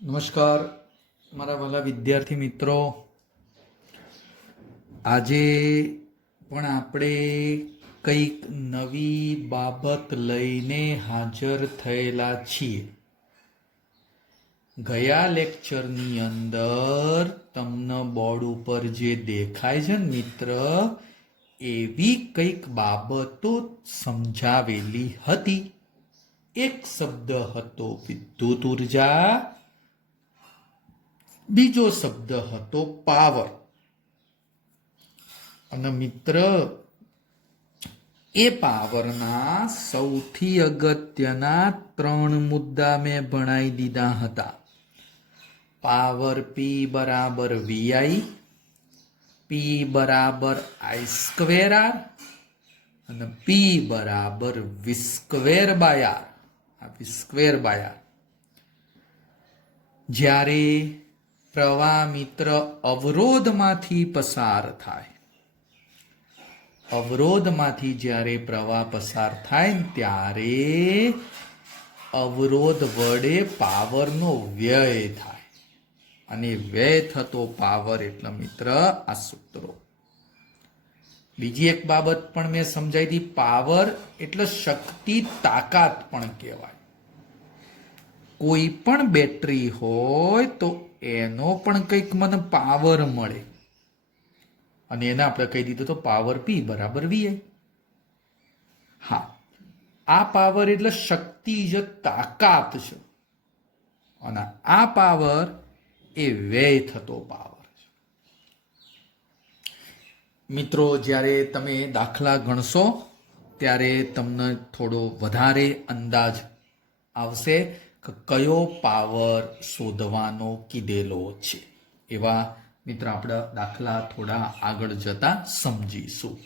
નમસ્કાર મારા વાલા વિદ્યાર્થી મિત્રો, આજે પણ આપણે કંઈક નવી બાબત લઈને હાજર થયેલા છીએ. ગયા લેક્ચરની અંદર તમને બોર્ડ ઉપર જે દેખાય છે ને મિત્ર, એવી કંઈક બાબતો સમજાવેલી હતી. એક શબ્દ હતો વિદ્યુત ઉર્જા, બીજો શબ્દ હતો પાવર. અને મિત્ર, એ પાવરના સૌથી અગત્યના 3 મુદ્દા મેં ભણાવી દીધા હતા. પાવર P બરાબર VI, P બરાબર I² અને P બરાબર V²/R. આ V²/R. જ્યારે પ્રવાહ મિત્ર અવરોધમાંથી પસાર થાય, અવરોધમાંથી જ્યારે પ્રવાહ પસાર થાય ને ત્યારે અવરોધ વડે પાવરનો વ્યય થાય. અને વ્યય થતો પાવર એટલે મિત્ર આ સૂત્રો. બીજી એક બાબત પણ મેં સમજાવી હતી. પાવર એટલે શક્તિ, તાકાત પણ કહેવાય. કોઈ પણ બેટરી હોય તો એનો પણ કંઈક મને પાવર મળે, અને એને આપણે કહી દીધું તો પાવર P બરાબર VI. હા, આ પાવર એટલે શક્તિ છે, તાકાત છે, અને આ પાવર એ વ્યય થતો પાવર છે. મિત્રો, જ્યારે તમે દાખલા ગણશો ત્યારે તમને થોડો વધારે અંદાજ આવશે કે કયો પાવર શોધવાનો કીધેલો છે. એવા મિત્ર આપણે દાખલા થોડા આગળ જતા સમજીશું.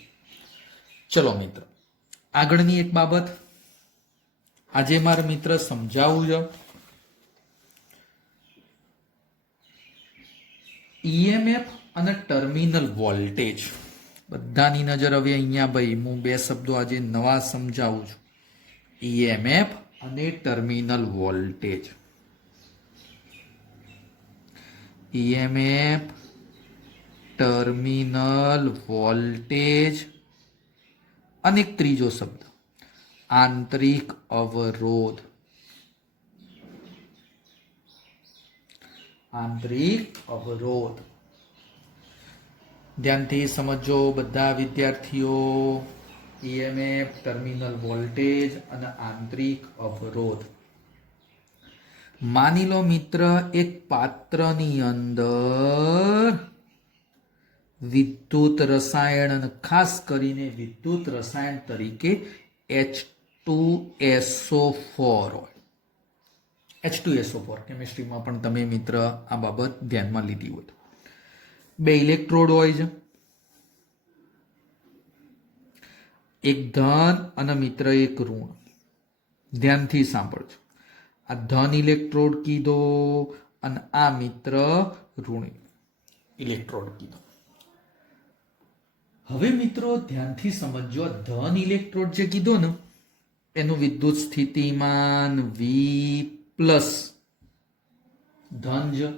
ચલો મિત્ર, આગળની એક બાબત આજે મારે મિત્ર સમજાવવું છે. EMF અને ટર્મિનલ વોલ્ટેજ. બધાની નજર હવે અહીંયા ભાઈ, હું 2 શબ્દો આજે નવા સમજાવું છું. EMF અને terminal voltage. EMF, terminal voltage અને એક ત્રીજો શબ્દ આંતરિક અવરોધ. આંતરિક અવરોધ. ધ્યાનથી સમજો બધા વિદ્યાર્થીઓ. EMF, ટર્મિનલ વોલ્ટેજ અને આંતરિક અવરોધ. માની લો મિત્ર, એક પાત્રની અંદર વિદ્યુત રસાયણ, અને ખાસ કરીને વિદ્યુત રસાયણ તરીકે H2SO4 હોય. H2SO4 કેમિસ્ટ્રીમાં પણ તમે મિત્ર આ બાબત ધ્યાનમાં લીધી હોય. 2 ઇલેક્ટ્રોડ હોય છે, એક ધન અને મિત્ર એક ઋણ. ધ્યાનથી સાંભળજો. આ ધન ઇલેક્ટ્રોડ કીધો અને આ મિત્ર ઋણ ઇલેક્ટ્રોડ કીધો. હવે મિત્રો ધ્યાનથી સમજો. ધન ઇલેક્ટ્રોડ જે કીધો ને, એનું વિદ્યુત સ્થિતિમાન V+ ધન જ,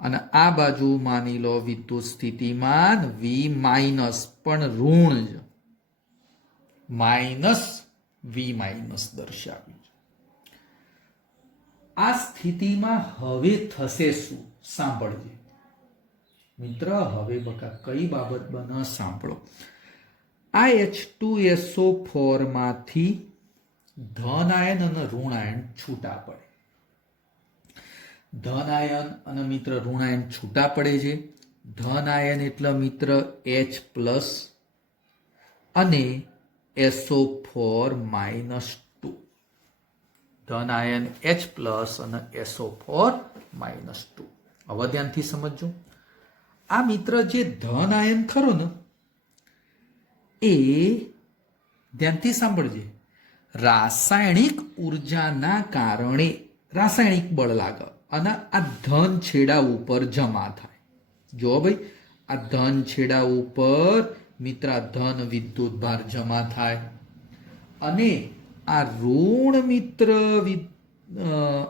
અને આ બાજુ માની લો વિદ્યુત સ્થિતિમાન V- પણ ઋણ જ, -V- દર્શાવ્યું છે. આ સ્થિતિમાં હવે થશે શું? સાંભળજે મિત્ર. હવે બકા કઈ બાબત બને સાંભળો. આ H2SO4 માંથી ધન આયન અને ઋણ આયન છૂટા પડે. ધન આયન અને મિત્ર ઋણ આયન છૂટા પડે છે. ધન આયન એટલે મિત્ર H+ અને SO4 -2. ધન આયન H+ અને SO4 -2. હવે ધ્યાનથી સમજો. આ મિત્ર જે ધન આયન ખરો ને, એ ધ્યાનથી સાંભળજે, રાસાયણિક ઉર્જાના કારણે રાસાયણિક બળ લાગે અને આ ધન છેડા ઉપર જમા થાય. જો ભાઈ, આ ધન છેડા ઉપર મિત્ર ધન વિદ્યુત ભાર જમા થાય, અને આ ઋણ મિત્ર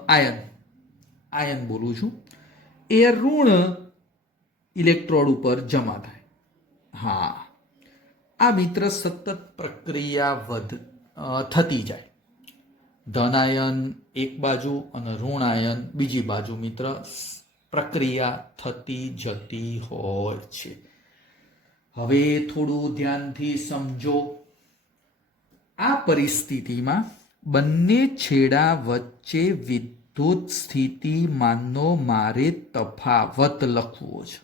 આયન આયન બોલું છું, એ ઋણ ઇલેક્ટ્રોડ ઉપર જમા થાય. હા, આ મિત્ર સતત પ્રક્રિયા થતી જાય. ધન આયન એક બાજુ અને ઋણ આયન બીજી બાજુ મિત્ર પ્રક્રિયા થતી જતી હોય છે. હવે થોડું ધ્યાનથી સમજો. આ પરિસ્થિતિમાં બંને છેડા વચ્ચે વિદ્યુત સ્થિતિમાનનો મારે તફાવત લખવો છે.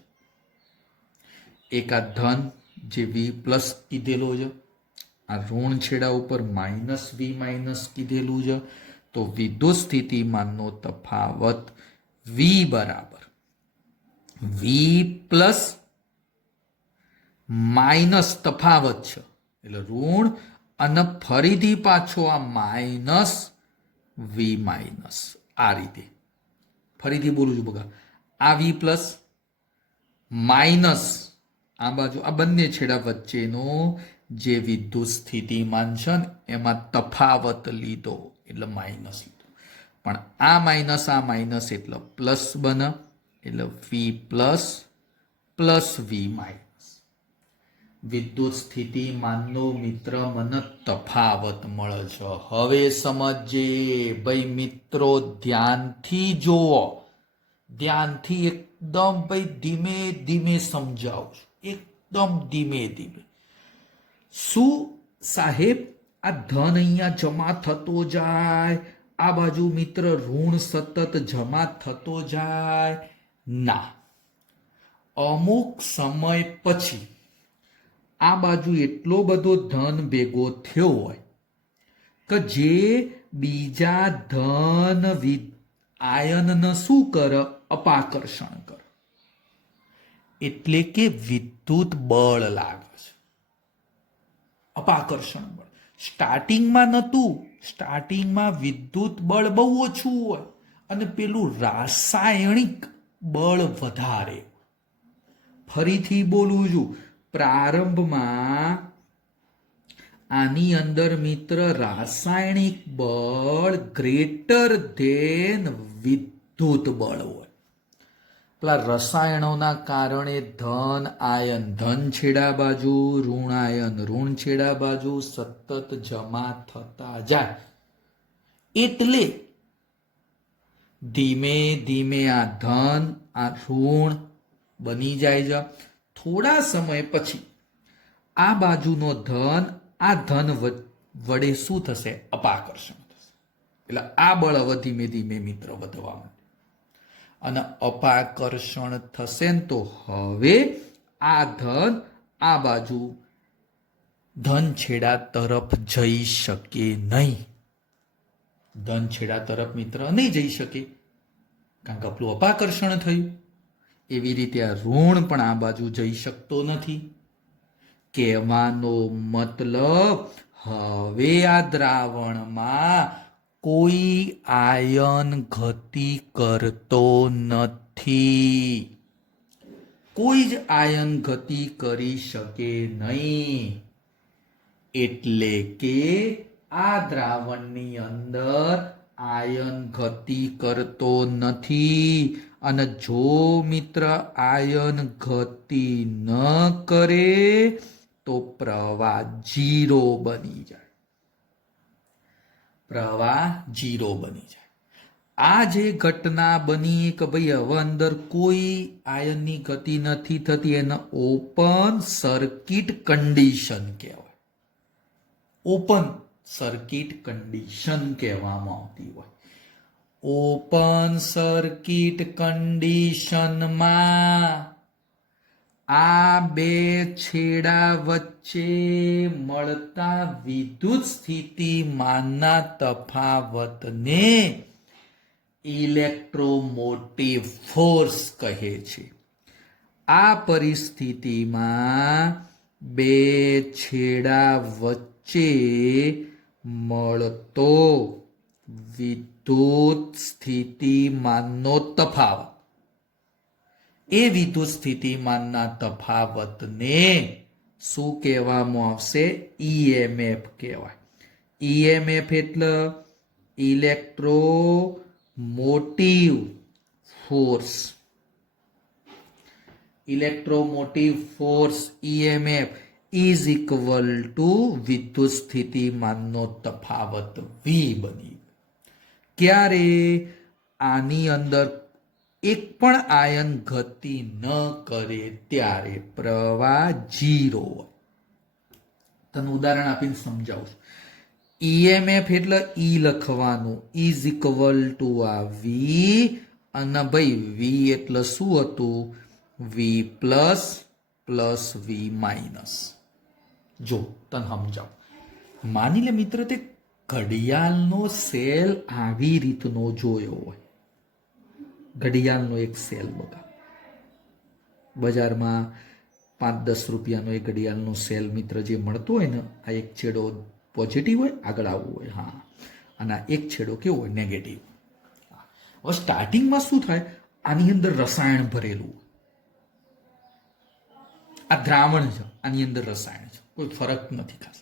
એક આ ધન જે વી પ્લસ કીધેલો છે, આ ઋણ છેડા ઉપર માઇનસ વી માઇનસ કીધેલું છે. તો વિદ્યુત સ્થિતિમાનનો તફાવત વી બરાબર વી પ્લસ માઇનસ તફાવત છે એટલે ઋણ અને ફરીથી પાછો આ માઇનસ વી માઇનસ. આ રીતે ફરીથી બોલું છું બગા, આ વી પ્લસ માઇનસ આ બાજુ આ બંને છેડા વચ્ચેનો જે વિદ્યુત સ્થિતિમાન છે ને એમાં તફાવત લીધો એટલે માઇનસ લીધો. પણ આ માઇનસ એટલે પ્લસ બને એટલે વી પ્લસ પ્લસ વી માઇનસ. વિદ્યુત સ્થિતિમાનનો મિત્ર મને તફાવત મળે છે. હવે સમજે ભાઈ મિત્રો, ધ્યાનથી જુઓ, ધ્યાનથી એકદમ ભાઈ ધીમે ધીમે સમજાવું છું, એકદમ ધીમે ધીમે. શું સાહેબ આ ધન અહીંયા જમા થતો જાય, આ બાજુ મિત્ર ઋણ સતત જમા થતો જાય? ના, અમુક સમય પછી આ બાજુ એટલો બધો ધન ભેગો થયો હોય કે જે બીજા ધન આયનને શું કરે? અપાકર્ષણ કરે. એટલે કે વિદ્યુત બળ લાગે છે, અપાકર્ષણ બળ. સ્ટાર્ટિંગમાં નહોતું, સ્ટાર્ટિંગમાં વિદ્યુત બળ બહુ ઓછું હોય અને પેલું રાસાયણિક બળ વધારે. ફરીથી બોલું છું, પ્રારંભમાં આની અંદર મિત્ર રાસાયણિક બળ ગ્રેટર ધેન વિદ્યુત બળ હોય. પેલા રસાયણોના કારણે ધન આયન ધન છેડા બાજુ, ઋણ આયન ઋણ છેડા બાજુ સતત જમા થતા જાય. એટલે ધીમે ધીમે આ ધન આ ઋણ બની જાય છે. થોડા સમય પછી આ બાજુનો ધન આ ધન વડે શું થશે? અપાકર્ષણ થશે. એટલે આ બળ હવે ધીમે ધીમે મિત્ર વધવા માંડે અને અપાકર્ષણ થશે ને તો હવે આ ધન આ બાજુ ધન છેડા તરફ જઈ શકે નહીં. ધન છેડા તરફ મિત્ર નહીં જઈ શકે કારણ કે આપણું અપાકર્ષણ થયું. એવી રીતે આ ઋણ પણ આ બાજુ જઈ શકતો નથી. કહેવાનો મતલબ હવે આ દ્રાવણમાં કોઈ આયન ગતિ કરતો નથી, કોઈ જ આયન ગતિ કરી શકે નહીં. એટલે કે આ દ્રાવણની અંદર આયન ગતિ કરતો નથી. અને જો મિત્ર આયન ગતિ ન કરે તો પ્રવાહ 0 બની જાય. પ્રવાહ 0 બની જાય. આ જે ઘટના બની કે ભાઈ હવે અંદર કોઈ આયનની ગતિ નથી થતી, એને ઓપન સર્કિટ કન્ડિશન કહેવાય. ઓપન સર્કિટ કન્ડિશન કહેવામાં આવતી હોય. ઓપન સર્કિટ કન્ડિશનમાં આ બે છેડા વચ્ચે મળતા વિદ્યુત સ્થિતિમાનના તફાવતને ઇલેક્ટ્રોમોટિવ ફોર્સ કહે છે. આ પરિસ્થિતિમાં બે છેડા વચ્ચે મળતો વિદ્યુત સ્થિતિમાનનો તફાવત, એ વિદ્યુત સ્થિતિમાનના તફાવતને શું કહેવામાં આવશે? ઈએમએફ કહેવાય. ઈએમએફ એટલે electromotive force, electromotive force EMF is equal two વિદ્યુત સ્થિતિમાનનો તફાવત V બની. ક્યારે? આની અંદર એક પણ આયન ગતિ ન કરે ત્યારે પ્રવાહ 0 હોય. તને ઉદાહરણ આપીને સમજાવું છું. EMF એટલે ઈ લખવાનું, ઇઝ ઇક્વલ ટુ આ V, અને ભાઈ V એટલે શું હતું? V plus plus V minus. જો તને સમજાવ. માની લે મિત્ર તે ઘડિયાળનો સેલ આવી રીતનો જોયો હોય. ઘડિયાળનો એક સેલ બજારમાં 5-10 રૂપિયાનો એક ઘડિયાળનો સેલ મિત્ર જે મળતો હોય ને, આ એક છેડો પોઝિટિવ હોય, આગળ આવવું હોય, હા, અને આ એક છેડો કેવો હોય? નેગેટિવ. હવે સ્ટાર્ટિંગમાં શું થાય? આની અંદર રસાયણ ભરેલું, આ દ્રાવણ છે, આની અંદર રસાયણ છે, કોઈ ફરક નથી ખાસ.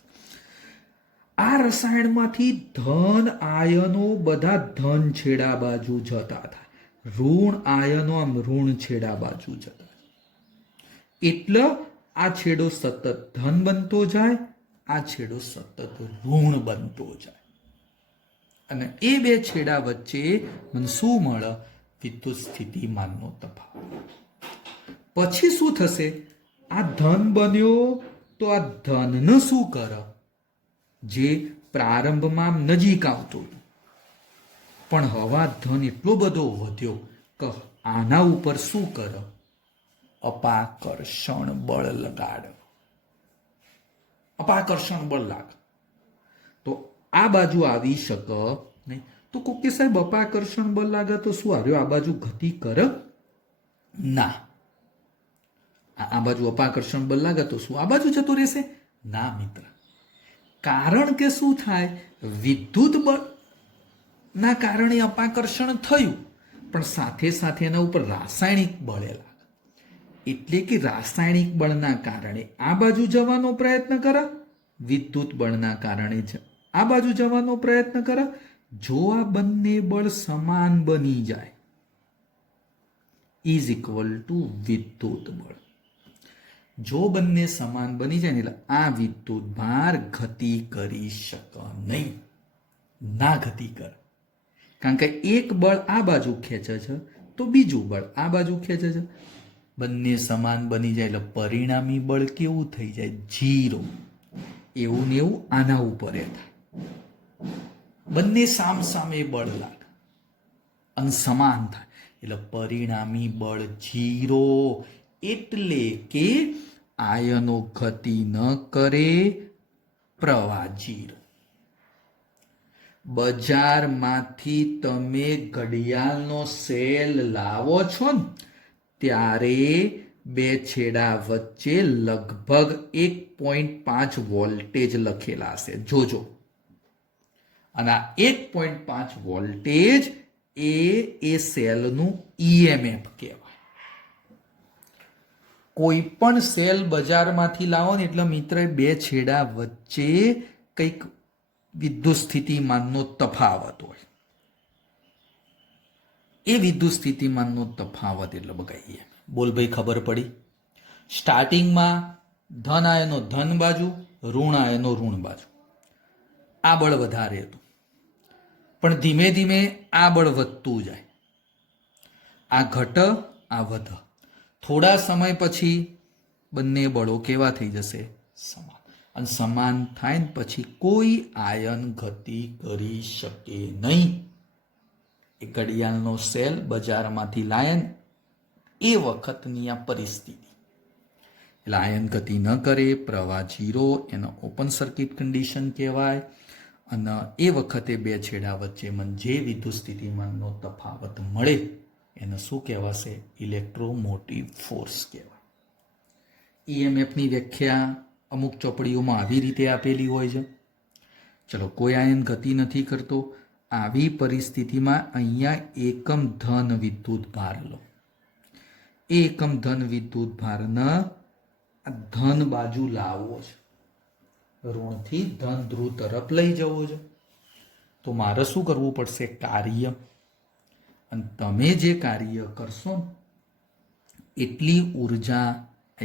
આ રસાયણમાંથી ધન આયનો બધા ધન છેડા બાજુ જતા થાય, ઋણ આયનો આમ ઋણ છેડા બાજુ જતા. એટલે આ છેડો સતત ધન બનતો જાય, આ છેડો સતત ઋણ બનતો જાય, અને એ બે છેડા વચ્ચે મને શું મળે? વિદ્યુત સ્થિતિમાનનો તફાવત. પછી શું થશે? આ ધન બન્યો તો આ ધનને શું કરે? જે પ્રારંભમાં નજીક આવતો હતો, પણ હવા ધન એટલો બધો વધ્યો કે આના ઉપર શું કરે? અપાકર્ષણ બળ લગાડે. અપાકર્ષણ બળ લાગે તો આ બાજુ આવી શકે નહીં. તો કોક કે સાહેબ અપાકર્ષણ બળ લાગે તો શું આવ્યો? આ બાજુ ગતિ કરે? ના. આ બાજુ અપાકર્ષણ બળ લાગે તો શું આ બાજુ જતો રહેશે? ના મિત્ર. કારણ કે શું થાય? વિદ્યુત બળ ના કારણે અપાકર્ષણ થયું, પણ સાથે સાથે એના ઉપર રાસાયણિક બળે લાગે. એટલે કે રાસાયણિક બળના કારણે આ બાજુ જવાનો પ્રયત્ન કરે, વિદ્યુત બળના કારણે આ બાજુ જવાનો પ્રયત્ન કરે. જો આ બંને બળ સમાન બની જાય, ઇઝ ઇક્વલ ટુ વિદ્યુત બળ. જો બંને સમાન બની જાય ને એટલે આ વિદ્યુત ભાર ગતિ કરી શકે નહીં, ના ગતિ કરે. કારણ કે એક બળ આ બાજુ ખેંચે છે તો બીજું બળ આ બાજુ ખેંચે છે. બંને સમાન બની જાય એટલે પરિણામી બળ કેવું થઈ જાય? 0. એવું ને એવું આના ઉપર થાય. બંને સામસામે બળ લાગે અને સમાન થાય એટલે પરિણામી બળ 0. એટલે કે આયનો ગતિ ન કરે, પ્રવાહ 0. બજારમાંથી તમે ઘડિયાળનો સેલ લાવો છો ને ત્યારે બે છેડા વચ્ચે લગભગ 1.5 વોલ્ટેજ લખેલા હશે, જોજો. અને આ 1.5 વોલ્ટેજ એ સેલનું EMF કહેવાય. કોઈ પણ સેલ બજારમાંથી લાવો ને એટલે મિત્ર બે છેડા વચ્ચે કંઈક વિદ્યુત સ્થિતિમાનનો તફાવત હોય. એ વિદ્યુત સ્થિતિમાનનો તફાવત એટલે બગાઈએ. બોલ ભાઈ, ખબર પડી? સ્ટાર્ટિંગમાં ધન આયનો ધન બાજુ, ઋણ આયનો ઋણ બાજુ. આ બળ વધારે હતું, પણ ધીમે ધીમે આ બળ વધતું જાય. આ ઘટ, આ વધ. થોડા સમય પછી બંને બળો કેવા થઈ જશે? સમાન. અને સમાન થાય ને પછી કોઈ આયન ગતિ કરી શકે નહીં. એ ઘડિયાળનો સેલ બજારમાંથી લાયન એ વખતની આ પરિસ્થિતિ. એટલે આયન ગતિ ન કરે, પ્રવાહ 0, એનો ઓપન સર્કિટ કન્ડિશન કહેવાય. અને એ વખતે બે છેડા વચ્ચે મને જે વિદ્યુત સ્થિતિમાનનો તફાવત મળે એને શું કહેવાશે? ઇલેક્ટ્રોમોટિવ ફોર્સ કહેવાય. EMFની વ્યાખ્યા અમુક ચોપડીઓમાં આવી રીતે આપેલી હોય છે. ચલો, કોઈ આયન ગતિ નથી કરતો. આવી પરિસ્થિતિમાં અહીંયા એકમ ધન વિદ્યુત ભાર લો. એકમ ધન વિદ્યુત ભારને ધન બાજુ લાવવો છે, ઋણથી ધન ધ્રુવ તરફ લઈ જવો છે. તો મારે શું કરવું પડશે? કાર્ય. અને તમે જે કાર્ય કરશો ને એટલી ઉર્જા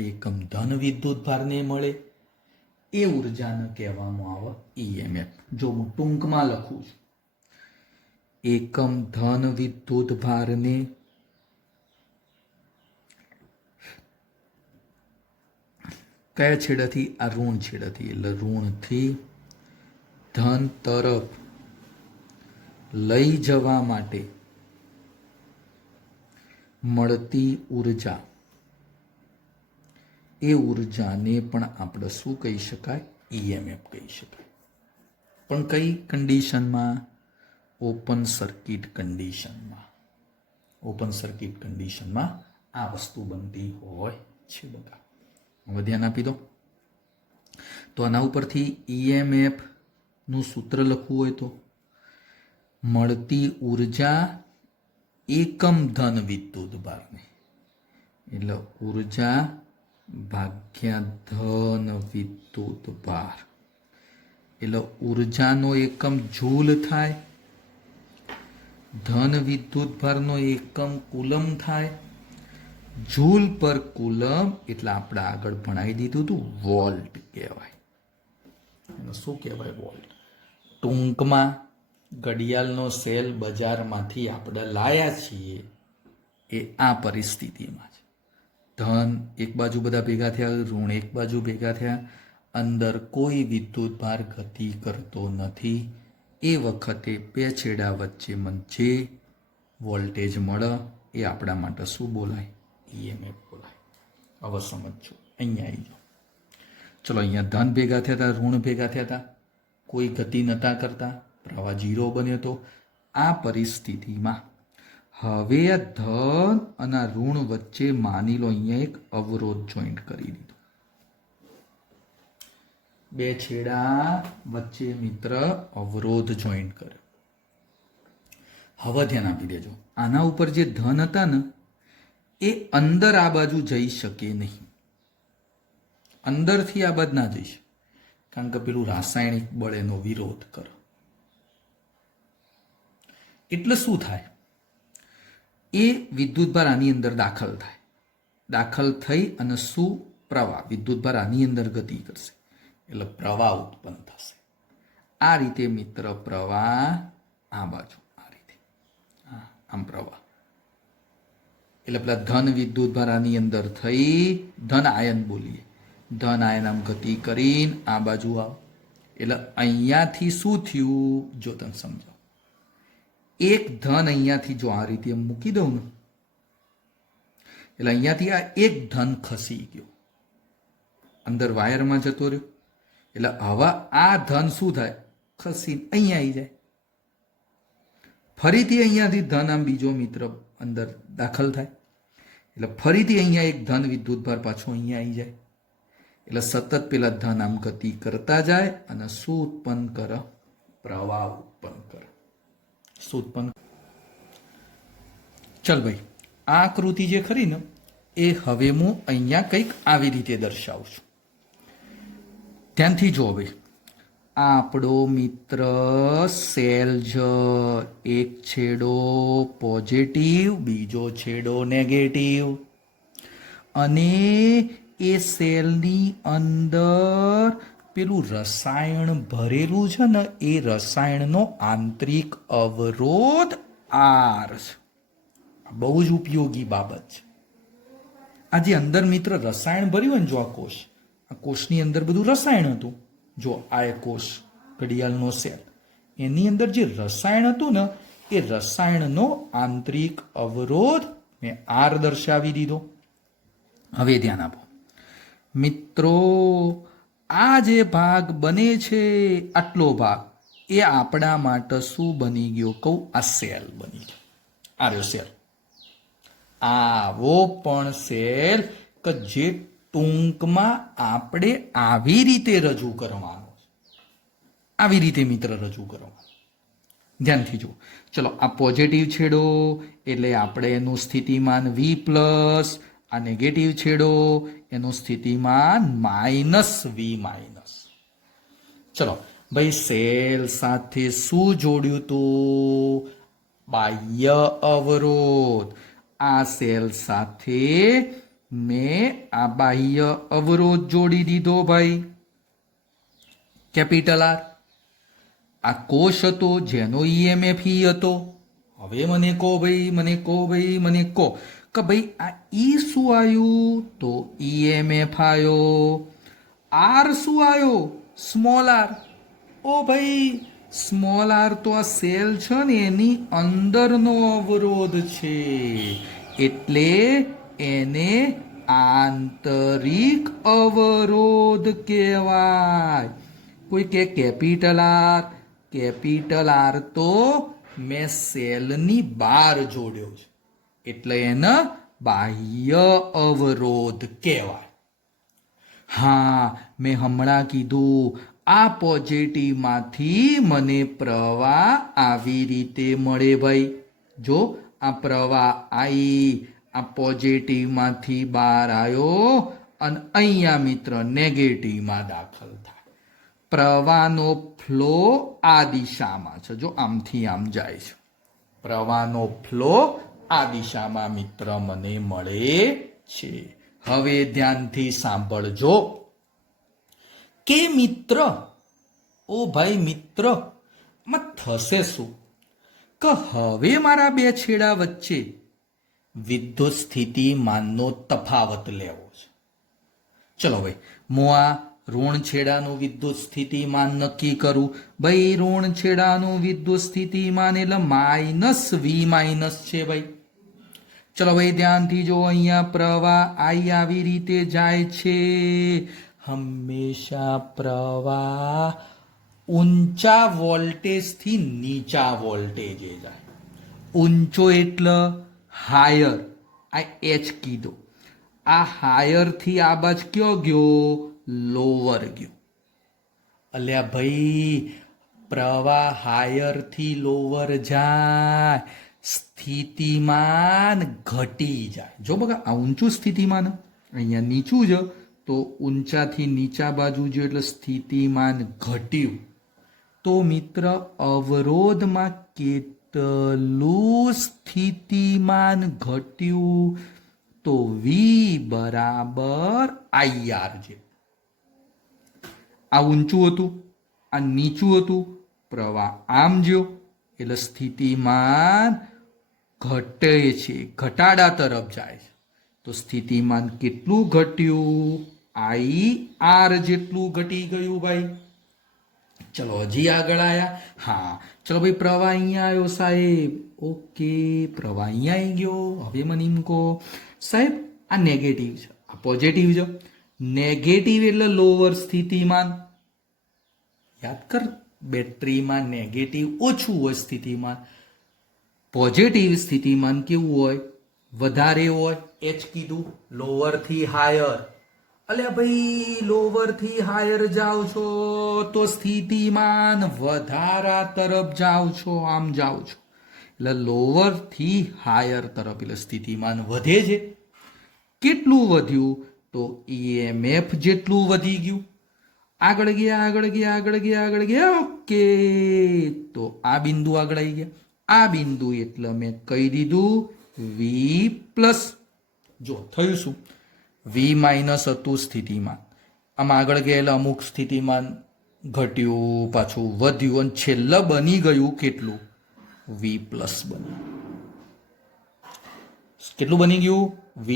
એકમ ધન વિદ્યુત ભારને મળે. એ ઉર્જાને કહેવામાં આવે ઈએમએફ. જો હું ટૂંકમાં લખું છું, એકમ ધન વિદ્યુત ભારને કયા છેડાથી? આ ઋણ છેડાથી. એટલે ઋણથી ધન તરફ લઈ જવા માટે મળતી ઉર્જા, એ ઉર્જાને પણ આપણે શું કહી શકાય? ઈએમએફ કહી શકાય. પણ કઈ કન્ડિશનમાં? ઓપન સર્કિટ કન્ડિશનમાં. ઓપન સર્કિટ કન્ડિશનમાં આ વસ્તુ બનતી હોય છે બધા. હવે ધ્યાન આપી દો. તો આના ઉપરથી ઈએમએફ નું સૂત્ર લખવું હોય તો મળતી ઉર્જા એકમ ધન વિદ્યુત ભારને, એટલે ઉર્જા ભાગ્યા ધન વિદ્યુત ભાર, એટલે ઉર્જાનો એકમ જૂલ થાય, ધન વિદ્યુત ભારનો એકમ કુલમ થાય. જૂલ પર કુલમ એટલે આપણે આગળ ભણાવી દીધું હતું વોલ્ટ કહેવાય. શું કહેવાય? વોલ્ટ. ટૂંકમાં ઘડિયાળનો સેલ બજારમાંથી આપણે લાયા છીએ એ આ પરિસ્થિતિમાં છે. ધન એક બાજુ બધા ભેગા થયા, ઋણ એક બાજુ ભેગા થયા, અંદર કોઈ વિદ્યુત ભાર ગતિ કરતો નથી. એ વખતે બે છેડા વચ્ચે જે વોલ્ટેજ મળે એ આપણા માટે શું બોલાય? ઈએમએફ બોલાય. હવે સમજો. અહીંયા આવી જાઓ. ચલો, અહીંયા ધન ભેગા થયા હતા, ઋણ ભેગા થયા હતા, કોઈ ગતિ નતા કરતા, પ્રવાહ 0 બન્યો હતો. આ પરિસ્થિતિમાં હવે આ ધન અને ઋણ વચ્ચે માની લો અહીંયા એક અવરોધ જોઈન્ટ કરી દીધો. બે છેડા વચ્ચે મિત્ર અવરોધ જોઈન્ટ કર્યો. હવે ધ્યાન આપી દેજો. આના ઉપર જે ધન હતા ને એ અંદર આ બાજુ જઈ શકે નહીં. અંદરથી આ બાજુ ના જઈ શકે, કારણ કે પેલું રાસાયણિક બળ એનો વિરોધ કરે. એટલે શું થાય? એ વિદ્યુતભાર આની અંદર દાખલ થાય. દાખલ થઈ અને શું? પ્રવાહ. વિદ્યુતભાર આની અંદર ગતિ કરશે એટલે પ્રવાહ ઉત્પન્ન થશે. આ રીતે મિત્ર પ્રવાહ આ બાજુ આ રીતે આમ પ્રવાહ, એટલે પેલા ધન વિદ્યુતભાર આની અંદર થઈ, ધન આયન બોલીએ, ધન આયન આમ ગતિ કરીને આ બાજુ આવ. એટલે અહીંયાથી શું થયું? જો તમે સમજો, એક ધન અહીંયાથી જો આ રીતે મૂકી દઉં ને, એટલે અહીંયાથી આ એક ધન ખસી ગયો, અંદર વાયરમાં જતો રહ્યો. એટલે હવે આ ધન શું થાય? ખસી અહીંયા આવી જાય. ફરીથી અહીંયાથી ધન આમ બીજો મિત્ર અંદર દાખલ થાય, એટલે ફરીથી અહીંયા એક ધન વિદ્યુતભાર પાછો અહીંયા આવી જાય. એટલે સતત પેલા ધન આમ ગતિ કરતા જાય અને શું ઉત્પન્ન કરે? પ્રવાહ ઉત્પન્ન કરે. શું ઉત્પન્ન? ચલ ભાઈ, આ આકૃતિ જે ખરી ને એ હવે હું અહીંયા કંઈક આવી રીતે દર્શાવું છું. ધ્યાનથી જો ભાઈ, આપણો મિત્ર સેલ જ એક છેડો પોઝિટિવ, બીજો છેડો નેગેટિવ, અને એ સેલની અંદર પેલું રસાયણ ભરેલું છે ને, એ રસાયણનો આંતરિક અવરોધ આર છે. બહુ જ ઉપયોગી બાબત છે. આ જે અંદર મિત્ર રસાયણ ભર્યું ને, જો આ કોષની અંદર બધું રસાયણ હતું. જો આ કોષ, ઘડિયાળનો સેલ, એની અંદર જે રસાયણ હતું ને, એ રસાયણનો આંતરિક અવરોધ મેં આર દર્શાવી દીધો. હવે ધ્યાન આપો મિત્રો, આ જે ભાગ બને છે, આટલો ભાગ, એ આપણા માટે શું બની ગયો કહું? આ સેલ બની ગયો. આ રહ્યો સેલ. આવો પણ સેલ કે જે ટૂંકમાં આપણે આવી રીતે રજૂ કરવાનો છે. આવી રીતે મિત્ર રજૂ કરવાનો. ધ્યાનથી જુઓ. ચલો, આ પોઝિટિવ છેડો એટલે આપણે એનું સ્થિતિમાન V+, આ નેગેટિવ છેડો એનું સ્થિતિમાન -V-. ચલો ભાઈ, સેલ સાથે શું જોડ્યું તું? બાહ્ય અવરોધ. આ સેલ સાથે મેં આ બાહ્ય અવરોધ જોડી દીધો ભાઈ, કેપિટલ આર. આ કોષ હતો જેનો ઈએમએફ ઈ હતો. હવે મને કહો ભાઈ કે ભાઈ આ ઈ શું આવ્યું? તો ઈએમએફ આવ્યો. આર શું આવ્યો? Small R. ઓ ભાઈ સ્મોલ આર તો આ સેલ છે ને એની અંદરનો અવરોધ છે, એટલે એને આંતરિક અવરોધ કહેવાય. કોઈ કે કેપિટલ આર તો મેં સેલની બહાર જોડ્યો છે, એટલે એને બાહ્ય અવરોધ કહેવાય. હા, મેં હમણાં કીધું આ પોઝિટિવમાંથી મને પ્રવાહ આવી રીતે મળે ભાઈ. જો આ પ્રવાહ આવી, આ પોઝિટિવમાંથી બહાર આવ્યો અને અહીંયા મિત્ર નેગેટિવમાં દાખલ થાય. પ્રવાહનો ફ્લો આ દિશામાં છે, જો આમથી આમ જાય છે. પ્રવાહનો ફ્લો આ દિશામાં મિત્ર મને મળે છે. હવે ધ્યાનથી સાંભળજો કે મિત્ર, ઓ ભાઈ મિત્ર, માં થશે શું કે હવે મારા બે છેડા વચ્ચે વિદ્યુત સ્થિતિમાનનો તફાવત લેવો છે. ચલો ભાઈ, હું આ ઋણ છેડાનું વિદ્યુત સ્થિતિમાન નક્કી કરું. ભાઈ ઋણ છેડાનું વિદ્યુત સ્થિતિમાન એટલે -V- છે ભાઈ. ચલો ભાઈ ધ્યાનથી જો, અહીંયા પ્રવાહ આવી રીતે જાય છે. હંમેશા પ્રવાહ ઊંચા વોલ્ટેજથી નીચા વોલ્ટેજે જાય. ઊંચો એટલે હાયર, આ એચ કીધો. આ હાયર થી આ બાજ કયો ગયો? લોવર ગયો. અલ્યા ભાઈ પ્રવાહ હાયર થી લોવર જાય, સ્થિતિમાન ઘટી જાય. જો બગા આ ઊંચું સ્થિતિમાન, અહીંયા નીચું છે, તો ઊંચાથી નીચા બાજુ જો એટલે સ્થિતિમાન ઘટ્યું. તો મિત્ર અવરોધમાં કેટલું સ્થિતિમાન ઘટ્યું? તો V બરાબર IR છે. આ ઊંચું હતું, આ નીચું હતું, પ્રવાહ આમ જ્યો એટલે સ્થિતિમાન ઘટે છે, ઘટાડા તરફ જાય છે. તો સ્થિતિમાન કેટલું ઘટ્યું? IR જેટલું ઘટી ગયું ભાઈ. ચલો હજી આગળ આયા. હા ચલો ભાઈ, પ્રવાહ અહીંયા આવ્યો સાહેબ. ઓકે, પ્રવાહ અહીંયા આવી ગયો. હવે મને એમ કહો સાહેબ, આ નેગેટિવ છે, આ પોઝિટિવ છે. નેગેટિવ એટલે લોવર સ્થિતિમાન. યાદ કર, બેટરીમાં નેગેટિવ ઓછું હોય સ્થિતિમાન, પોઝિટિવ સ્થિતિમાન કેવું હોય? વધારે હોય. એચ કીધું, લોવર થી હાયર. અલ્યા ભાઈ લોવર થી હાયર જાઓ છો તો સ્થિતિમાન વધારા તરફ જાઓ છો, આમ જાઓ છો એટલે લોવર થી હાયર તરફ, એટલે સ્થિતિમાન વધે છે. કેટલું વધ્યું? તો EMF જેટલું વધી ગયું. આગળ ગયા. ઓકે, તો આ બિંદુ આગળ આવી ગયા. આ બિંદુ એટલે મેં કહી દીધું V+. જો થયું શું? V- હતું સ્થિતિમાન, આમ આગળ ગયેલા અમુક સ્થિતિમાન ઘટ્યું, પાછું વધ્યું, અને છેલ્લે બની ગયું કેટલું? V+ બન્યું. કેટલું બની ગયું? V+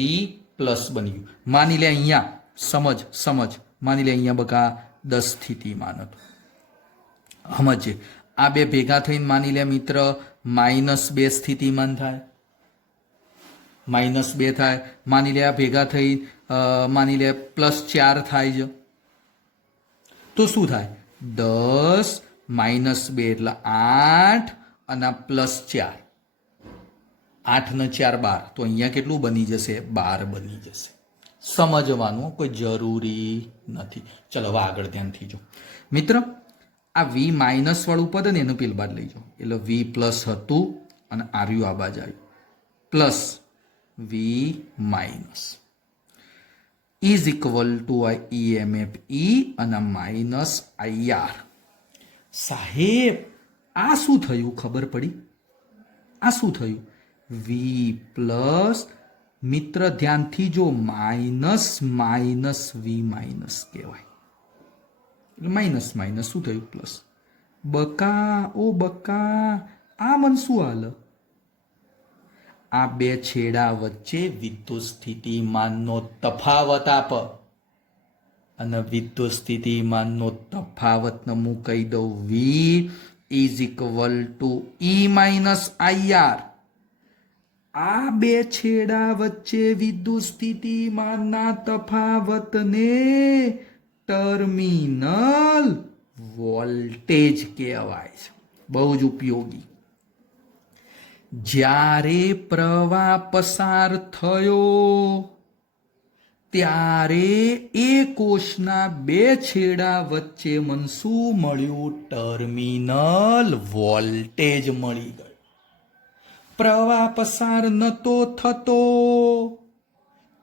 બની ગયું. માની લે અહીંયા સમજ, માની લે અહીંયા બકા 10 સ્થિતિમાન હતું. સમજે, આ બે ભેગા થઈને માની લે મિત્ર -2 સ્થિતિમાન થાય. -2 થાય. માની લે આ ભેગા થઈ માની લે +4 થાય છે. તો શું થાય? 10 -2 એટલે 8 અને +4, 8 ને 4 12. તો અહીંયા કેટલું બની જશે? 12 બની જશે. સમજવાનું કોઈ જરૂરી નથી. ચલો હવે આગળ ધ્યાનથી જો મિત્ર, આ V- વાળું પદ ને એનું પેલ બાદ લઈ જાઓ એટલે V+ હતું અને આર્યું આ બાજુ આવ્યું plus V- is equal to EMF E અને -IR. સાહેબ આ શું થયું ખબર પડી? આ શું થયું? વી પ્લસ, મિત્ર ધ્યાનથી જો, માઇનસ માઇનસ વી માઇનસ કહેવાય. એટલે માઇનસ માઇનસ શું થયું? પ્લસ. બકા ઓ બકા, આ મન શું હાલ? આ બે છેડા વચ્ચે વિદ્યુત સ્થિતિમાનનો તફાવત આપ, અને વિદ્યુત સ્થિતિમાનનો તફાવતને હું કહી દઉં V is equal to E minus IR. આ બે છેડા વચ્ચે વિદ્યુત સ્થિતિમાનના તફાવતને ટર્મિનલ વોલ્ટેજ કહેવાય છે. બહુ જ ઉપયોગી. જ્યારે પ્રવાહ પસાર થયો ત્યારે એ કોષના બે છેડા વચ્ચે મને શું મળ્યું? ટર્મિનલ વોલ્ટેજ મળી ગયું. પ્રવાહ પસાર નતો થતો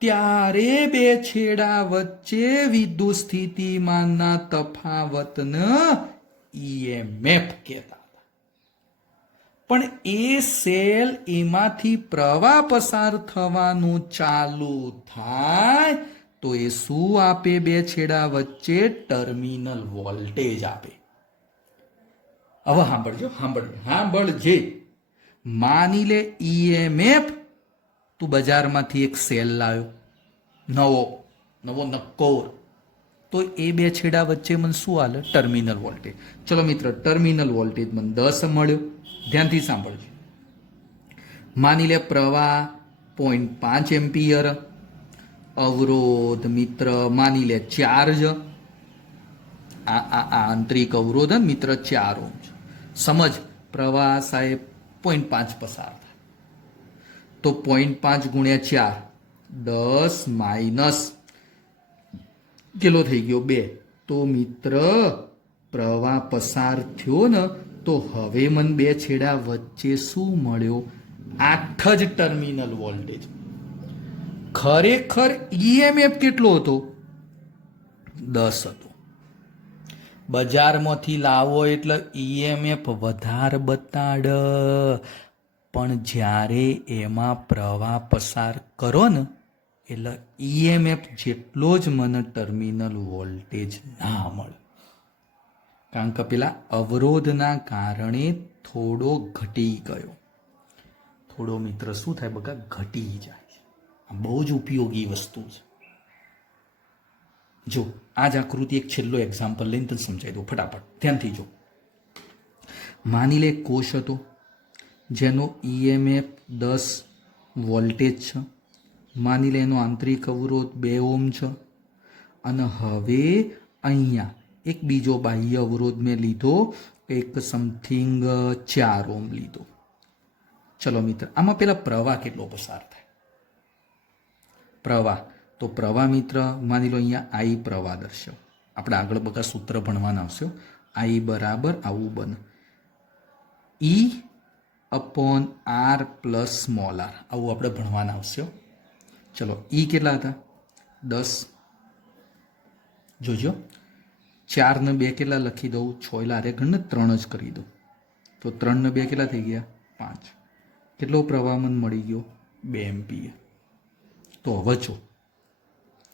ત્યારે બે છેડા વચ્ચે વિદ્યુત સ્થિતિમાનના તફાવતને ઈએમએફ કહેતા. પણ એ સેલ એમાંથી પ્રવાહ પસાર થવાનું ચાલુ થાય તો એ શું આપે? બે છેડા વચ્ચે ટર્મિનલ વોલ્ટેજ આપે. હવે સાંભળજે. માની લે ઈએમએફ, તું બજારમાંથી એક સેલ લાવ્યો, નવો નક્કોર, તો એ બે છેડા વચ્ચે મને શું હાલે? Terminal voltage. ચલો મિત્ર, ટર્મિનલ વોલ્ટેજ મને 10 મળ્યો. ધ્યાનથી સાંભળજો. માની લે પ્રવાહ 0.5 એમ્પિયર, અવરોધ મિત્ર માની લે ચાર્જ. આ આંતરિક અવરોધ મિત્ર 4 ઓહ્મ છે. સમજ, પ્રવાહ સાહેબ 0.5 પસાર થાય તો 0.5 ગુણ્યા 4, 10 માઇનસ કેટલો થઈ ગયો? 2. તો મિત્ર પ્રવાહ પસાર થયો ને, તો હવે મને બે છેડા વચ્ચે શું મળ્યો? 8 જ ટર્મિનલ વોલ્ટેજ. ખરેખર ઈએમએફ કેટલો હતો? 10 હતો. બજારમાંથી લાવો એટલે ઈએમએફ વધારે બતાડ, પણ જ્યારે એમાં પ્રવાહ પસાર કરો ને એટલે ઈએમએફ જેટલો જ મને ટર્મિનલ વોલ્ટેજ ના મળે. કારણ કે પેલા અવરોધના કારણે થોડો ઘટી ગયો. થોડો મિત્ર શું થાય? બકા ઘટી જાય. આ બહુ જ ઉપયોગી વસ્તુ છે. જો આ જ આકૃતિ એક છેલ્લો એક્ઝામ્પલ લઈને તને સમજાવી દઉં ફટાફટ. ધ્યાનથી જો. માની લે કોષ હતો જેનો ઈએમએફ 10 વોલ્ટેજ છે. માની લે એનો આંતરિક અવરોધ 2 ઓહ્મ છે. અને હવે અહીંયા એક બીજો બાહ્ય અવરોધ મેં લીધો, એક સમથિંગ 4 ઓહ્મ લીધો. ચલો મિત્ર, આમાં પેલા પ્રવાહ કેટલો પસાર થાય? પ્રવાહ તો પ્રવાહ મિત્ર માની લો અહીંયા આઈ પ્રવાહ દર્શાવ. આપણે આગળ બધા સૂત્ર ભણવાના આવશે. આઈ બરાબર આવું બને, E upon R plus small r. આવું આપણે ભણવાના આવશે. ચલો, ઈ કેટલા હતા? 10. જોજો, 4 ને 2 કેટલા લખી દઉં? 6 એટલે આરે ગણને 3 જ કરી દઉં. તો 3 ને 2 કેટલા થઈ ગયા? 5. કેટલો પ્રવાહ મને મળી ગયો? 2 એમ્પિયર. તો હવે જો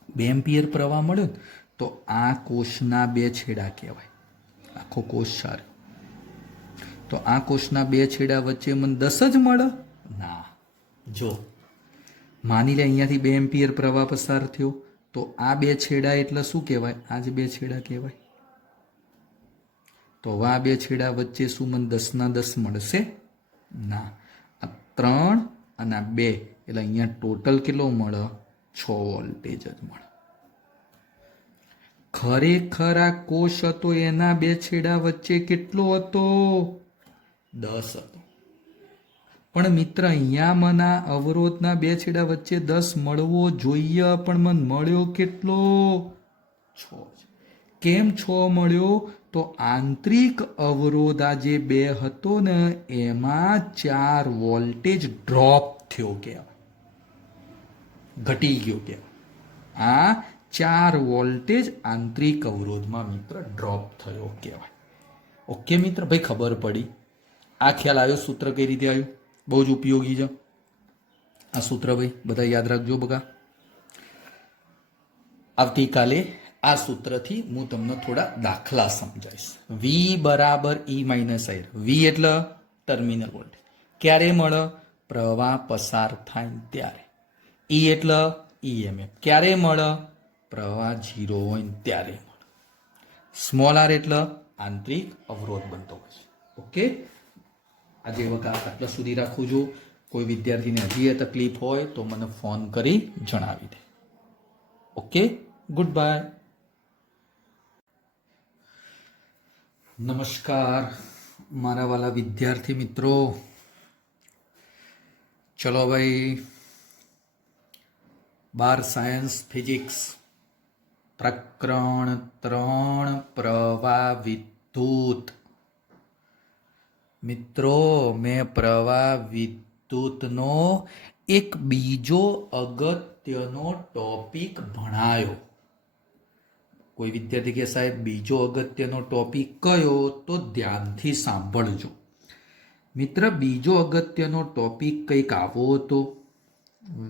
2 એમ્પિયર પ્રવાહ મળ્યો તો આ કોષના બે છેડા કહેવાય. આખો કોષ સારો. તો આ કોષના બે છેડા વચ્ચે મને 10 જ મળે? ના. જો માની લે અહીંયાથી 2 એમ્પિયર પ્રવાહ પસાર થયો, તો આ બે છેડા એટલે શું કહેવાય? આ જ બે છેડા કહેવાય. તો હવે આ બે છેડા વચ્ચે શું મને 10 ના 10 મળશે? ના. આ 3 અને 2 એટલે અહીંયા ટોટલ કેટલો મળે? 6 વોલ્ટેજ જ મળે. ખરેખર આ કોષ હતો એના બે છેડા વચ્ચે કેટલો હતો? 10 હતો. પણ મિત્ર અહીંયા મને અવરોધના બે છેડા વચ્ચે 10 મળવો જોઈએ, પણ મને મળ્યો કેટલો? 6. કેમ 6 મળ્યો? તો આંતરિક અવરોધ આ જે 2 હતો ને એમાં 4 વોલ્ટેજ ડ્રોપ થયો કહેવાય, ઘટી ગયો કહેવાય. આ 4 વોલ્ટેજ આંતરિક અવરોધમાં મિત્ર ડ્રોપ થયો કહેવાય. ઓકે મિત્ર, ભાઈ ખબર પડી? આ ખ્યાલ આવ્યો? સૂત્ર કઈ રીતે આવ્યું? બહુ જ ઉપયોગી છે આ સૂત્ર ભાઈ, બધા યાદ રાખજો બગા. આવતીકાલે આ સૂત્રથી હું તમને થોડા દાખલા સમજાવીશ. વી બરાબર ઈ માઇનસ આર. વી એટલે ટર્મિનલ વોલ્ટેજ. ક્યારે મળે? પ્રવાહ પસાર થાય ત્યારે. ઈ એટલે ઈએમએફ. ક્યારે મળે? પ્રવાહ 0 હોય ને ત્યારે મળે. સ્મોલ આર એટલે આંતરિક અવરોધ બનતો હોય છે. ઓકે, આજે વખત આટલા સુધી રાખું છું. કોઈ વિદ્યાર્થીને હજી એ તકલીફ હોય તો મને ફોન કરી જણાવી દે. Okay, good bye. નમસ્કાર મારા વાલા વિદ્યાર્થી મિત્રો. ચલો ભાઈ, 12 સાયન્સ ફિઝિક્સ પ્રકરણ 3 પ્રવાહ વિદ્યુત. મિત્રો, મેં પ્રવાહ વિદ્યુતનો એક બીજો અગત્યનો ટોપિક ભણાયો. કોઈ વિદ્યાર્થી કે સાહેબ બીજો અગત્યનો ટોપિક કયો? તો ધ્યાનથી સાંભળજો. મિત્ર, બીજો અગત્યનો ટોપિક કંઈક આવો હતો.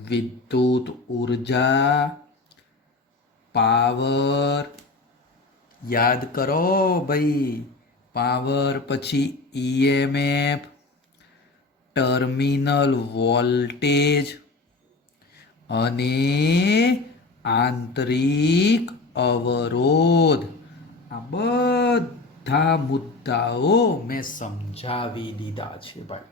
વિદ્યુત ઉર્જા, પાવર. યાદ કરો ભાઈ, પાવર, પછી ઈએમએફ, ટર્મિનલ વોલ્ટેજ અને આંતરિક અવરોધ. આ બધા મુદ્દાઓ મેં સમજાવી દીધા છે ભાઈ.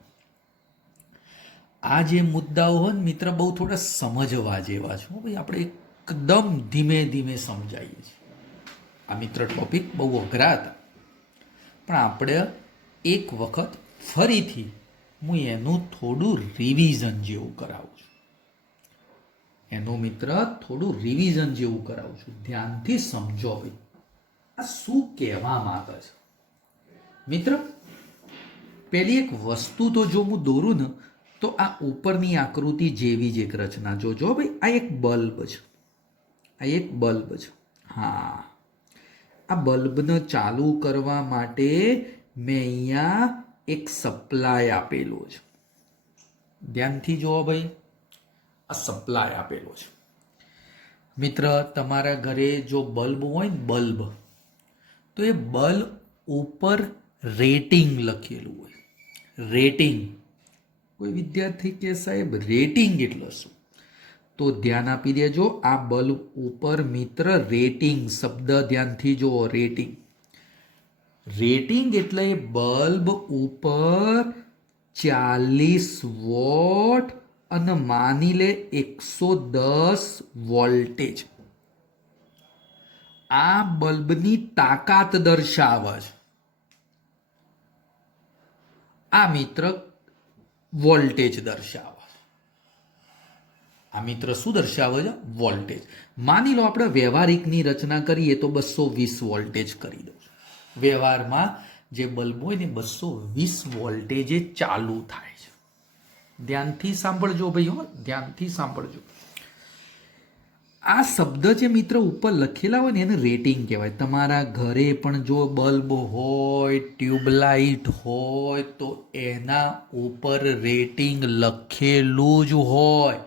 આ જે મુદ્દાઓ હોય ને મિત્ર, બહુ થોડા સમજવા જેવા છે ભાઈ. આપણે એકદમ ધીમે ધીમે સમજાવીએ છીએ. આ મિત્ર ટોપિક બહુ અઘરા હતા, પણ આપણે એક વખત ફરીથી હું એનું થોડું રિવિઝન જેવું કરાવું છું. એનું મિત્ર થોડું રિવિઝન જેવું કરાવું છું. ધ્યાનથી સમજો ભાઈ, આ શું કહેવા માંગે છે. મિત્ર, પહેલી એક વસ્તુ તો જો હું દોરું ને તો આ ઉપરની આકૃતિ જેવી જ એક રચના જોજો ભાઈ. આ એક બલ્બ છે. આ એક બલ્બ છે. હા, આ બલ્બને ચાલુ કરવા માટે મેં અહીંયા એક સપ્લાય આપેલો છે. ધ્યાનથી જુઓ ભાઈ, આ સપ્લાય આપેલો છે. મિત્ર, તમારા ઘરે જો બલ્બ હોય ને, બલ્બ, તો એ બલ્બ ઉપર રેટિંગ લખેલું હોય. રેટિંગ. કોઈ વિદ્યાર્થી કે સાહેબ રેટિંગ એટલે શું? તો ધ્યાન આપી દેજો. આ બલ્બ ઉપર મિત્ર રેટિંગ શબ્દ ધ્યાનથી જુઓ. રેટિંગ. રેટિંગ એટલે બલ્બ ઉપર 40 વોટ અને માની લે 110 વોલ્ટેજ. આ બલ્બની તાકાત દર્શાવે છે. આ મિત્ર વોલ્ટેજ દર્શાવે છે. આ મિત્ર શું દર્શાવે છે? વોલ્ટેજ. માની લો આપણે વ્યવહારિકની રચના કરીએ તો 220 વોલ્ટેજ કરી દઉં. વ્યવહારમાં જે બલ્બ હોય ને 220 વોલ્ટેજે ચાલુ થાય છે. ધ્યાનથી સાંભળજો ભાઈ, હો, ધ્યાનથી સાંભળજો. આ શબ્દ જે મિત્ર ઉપર લખેલા હોય ને એને રેટિંગ કહેવાય. તમારા ઘરે પણ જો બલ્બ હોય, ટ્યુબલાઇટ હોય, તો એના ઉપર રેટિંગ લખેલું જ હોય.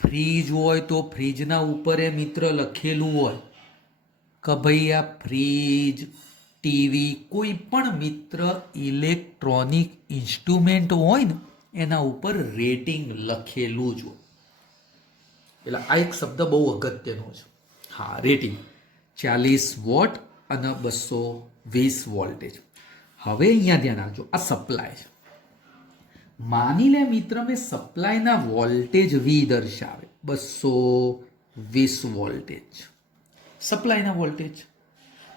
ફ્રીજ હોય તો ફ્રીજના ઉપર એ મિત્ર લખેલું હોય કે ભાઈ આ ફ્રીજ, ટીવી, કોઈ પણ મિત્ર ઇલેક્ટ્રોનિક ઇન્સ્ટ્રુમેન્ટ હોય ને એના ઉપર રેટિંગ લખેલું જ હોય. એટલે આ એક શબ્દ બહુ અગત્યનો છે. હા, રેટિંગ. 40 વોટ અને 220 વોલ્ટેજ. હવે અહીંયા ધ્યાન આપજો, આ સપ્લાય છે. માની લે મિત્ર મેં સપ્લાયના વોલ્ટેજ વી દર્શાવે 220 વોલ્ટેજ. સપ્લાયના વોલ્ટેજ.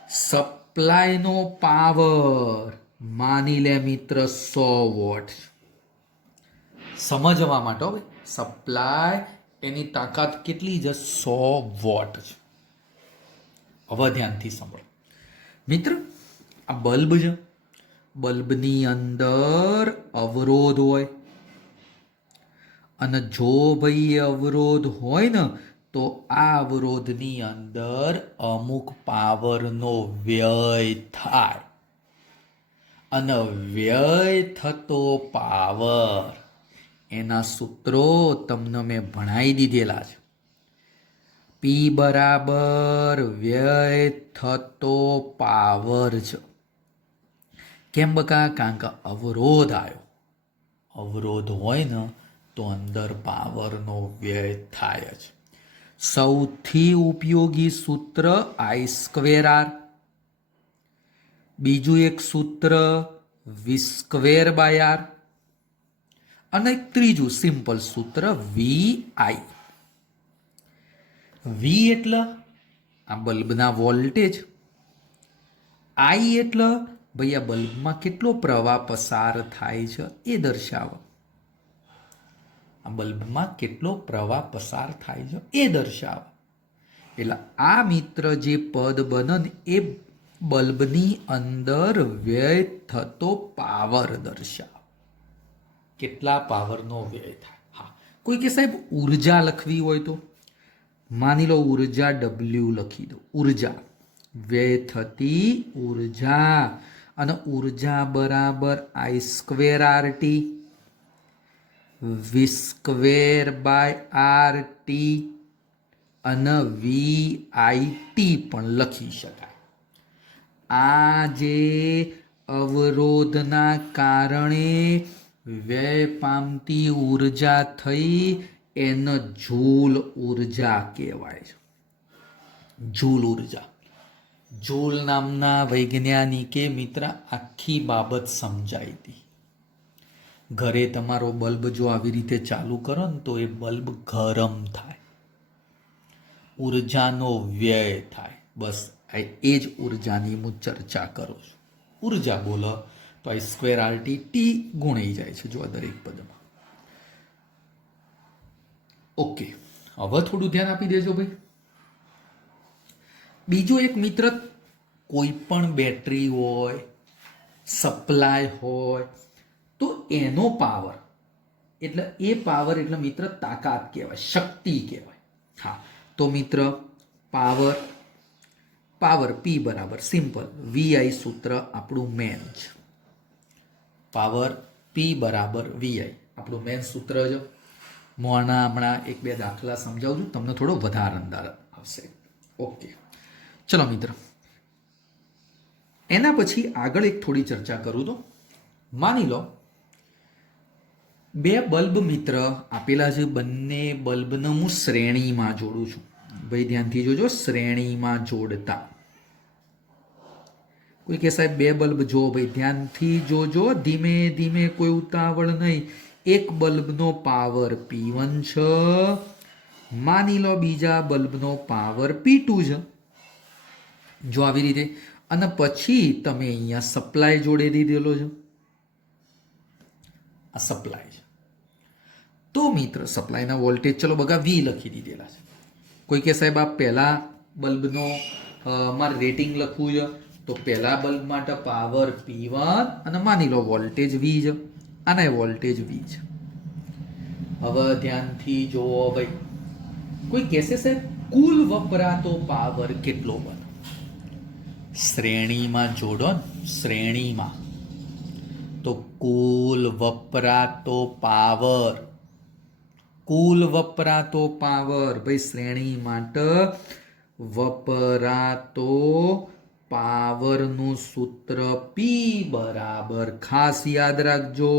સપ્લાયનો પાવર માની લે મિત્ર 100 વોટ. સમજવા માટે હવે સપ્લાય એની તાકાત કેટલી છે? 100 વોટ છે. હવે ધ્યાનથી સાંભળો મિત્ર, આ બલ્બ છે. બલ્બની અંદર અવરોધ હોય અને જો ભાઈ અવરોધ હોય ને તો આ અવરોધની અંદર અમુક પાવરનો વ્યય થાય અને વ્યય થતો પાવર, એના સૂત્રો તમને મેં ભણાવી દીધેલા છે. પી બરાબર વ્યય થતો પાવર છે. કેમ બકા? કારણ કે અવરોધ આવ્યો. અવરોધ હોય ને તો અંદર પાવરનો વ્યય થાય જ. સૌથી ઉપયોગી સૂત્ર આઈ સ્ક્વેર આર. બીજું એક સૂત્ર વી સ્ક્વેર બાય આર. અને ત્રીજું સિમ્પલ સૂત્ર વી આઈ. વી એટલે આ બલ્બના વોલ્ટેજ. આઈ એટલે ભાઈ આ બલ્બમાં કેટલો પ્રવાહ પસાર થાય છે એ દર્શાવે. આ બલ્બમાં કેટલો પ્રવાહ પસાર થાય છે એ દર્શાવે. એટલે આ મિત્ર જે પદ બને ને એ બલ્બની અંદર વ્યય થતો પાવર દર્શાવે. કેટલા પાવરનો વ્યય થાય. હા, કોઈ કે સાહેબ ઉર્જા લખવી હોય તો માની લો ઉર્જા ડબલ્યુ લખી દો. ઉર્જા, વ્યય થતી ઉર્જા, અને ઉર્જા બરાબર I square R T, V square by R T, અને વી આઈ ટી પણ લખી શકાય. આ જે અવરોધના કારણે વ્યય પામતી ઉર્જા થઈ એને જૂલ ઉર્જા કહેવાય છે. જૂલ ઉર્જા. જૂલ નામના વૈજ્ઞાનિકે મિત્ર આખી બાબત સમજાવી હતી. ઘરે તમારો બલ્બ જો આવી રીતે ચાલુ કરો ને તો એ બલ્બ ગરમ થાય, ઉર્જાનો વ્યય થાય. બસ એ જ ઉર્જાની હું ચર્ચા કરું છું. ઉર્જા બોલો તો I square R T, T ગુણાઈ જાય છે જો આ દરેક પદમાં. ઓકે, હવે થોડું ધ્યાન આપી દેજો ભાઈ. બીજો એક મિત્ર, કોઈ પણ બેટરી હોય, સપ્લાય હોય તો એનો પાવર, એટલે એ પાવર એટલે મિત્ર તાકાત કહેવાય, શક્તિ કહેવાય. હા, તો મિત્ર પાવર, પાવર પી બરાબર સિમ્પલ વીઆઈ સૂત્ર આપણું મેન છે. પાવર પી બરાબર વીઆઈ આપણું મેન સૂત્ર છે. હું હમણાં એક બે દાખલા સમજાવું છું, તમને થોડો વધારે અંદાજ આવશે. ઓકે, ચલો મિત્ર, એના પછી આગળ એક થોડી ચર્ચા કરું તો માની લો બે બલ્બ મિત્ર આપેલા છે. બંને બલ્બને હું શ્રેણીમાં જોડું છું. ભાઈ ધ્યાનથી જોજો, શ્રેણીમાં જોડતા. કોઈ કે સાહેબ બે બલ્બ જો, ભાઈ ધ્યાનથી જોજો, ધીમે ધીમે, કોઈ ઉતાવળ નહીં. એક બલ્બનો પાવર P1 છે, માની લો બીજા બલ્બનો પાવર P2 છે. જો આવી રીતે, અને પછી તમે અહીંયા સપ્લાય જોડી દીધેલો છે. આ સપ્લાય છે. તો મિત્ર સપ્લાયના વોલ્ટેજ ચલો બગા V લખી દીધેલા છે. કોઈ કે સાહેબ આ પહેલા બલ્બનો મારે રેટિંગ લખવું છે, તો પહેલા બલ્બ માટે પાવર P1 અને માની લો વોલ્ટેજ V છે. આના વોલ્ટેજ V છે. હવે ધ્યાનથી જોવો ભાઈ, કોઈ કહેશે સાહેબ કુલ વપરાતો પાવર કેટલો બને? શ્રેણીમાં જોડો ને, શ્રેણીમાં, તો કુલ વપરાતો પાવર, કુલ વપરાતો પાવર, ભાઈ શ્રેણી માટે વપરાતો પાવરનું સૂત્ર P બરાબર, ખાસ યાદ રાખજો,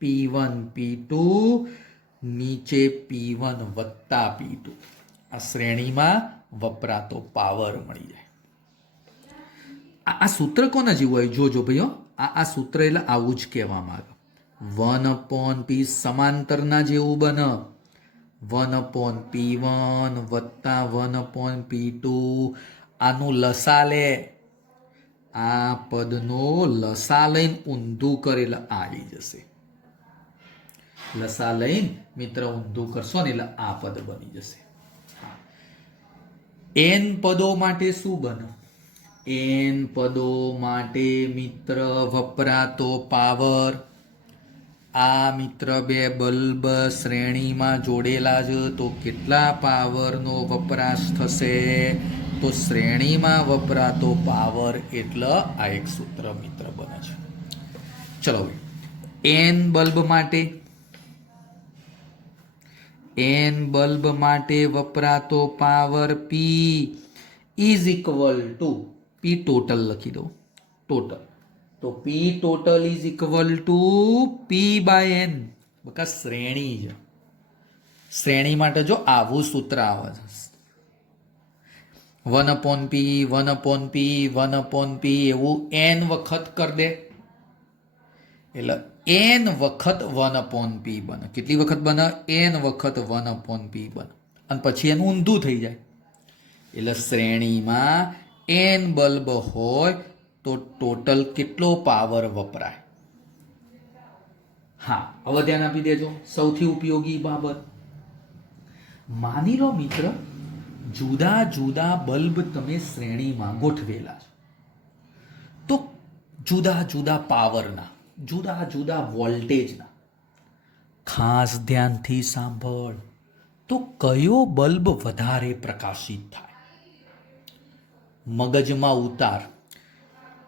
P1 P2 નીચે P1 વત્તા P2. આ શ્રેણીમાં વપરાતો પાવર મળી જાય. આ સૂત્ર કોના જેવું હોય જોજો ભાઈઓ. આ સૂત્ર એટલે આવું જ કહેવામાં આવે. 1/P સમાંતરના જેવું બને. 1/P1 વત્તા 1/P2. આનું લસા લે, આ પદનો લસા લઈને ઊંધું કરેલા આવી જશે. લસા લઈને મિત્ર ઊંધું કરશો ને એટલે આ પદ બની જશે. n પદો માટે શું બને? n પદો માટે મિત્ર વપરાતો પાવર, આ મિત્ર બે બલ્બ શ્રેણીમાં જોડેલા છે તો કેટલા પાવરનો વપરાશ થશે? તો શ્રેણીમાં વપરાતો પાવર એટલે આ એક સૂત્ર મિત્ર બને છે. ચલો ભાઈ એન બલ્બ માટે વપરાતો power P is equal to P total લખી દો ટોટલ. તો P total is equal to P by N. બકા શ્રેણી છે. શ્રેણી માટે જો આવું સૂત્ર આવે છે 1/p એવું n વખત કરી દે એટલે n વખત 1/p બને. કેટલી વખત બને? n વખત 1/p બને. અને પછી એનું ઊંધું થઈ જાય. એટલે શ્રેણીમાં n બલ્બ હોય તો ટોટલ કેટલો પાવર વપરાય? હા, હવે ધ્યાન આપી દેજો. સૌથી ઉપયોગી બાબત, માની લો મિત્ર જુદા જુદા બલ્બ તમે શ્રેણીમાં ગોઠવેલા છે, તો જુદા જુદા પાવરના, જુદા જુદા વોલ્ટેજના. ખાસ ધ્યાનથી સાંભળ. તો કયો બલ્બ વધારે પ્રકાશિત થાય? મગજમાં ઉતાર.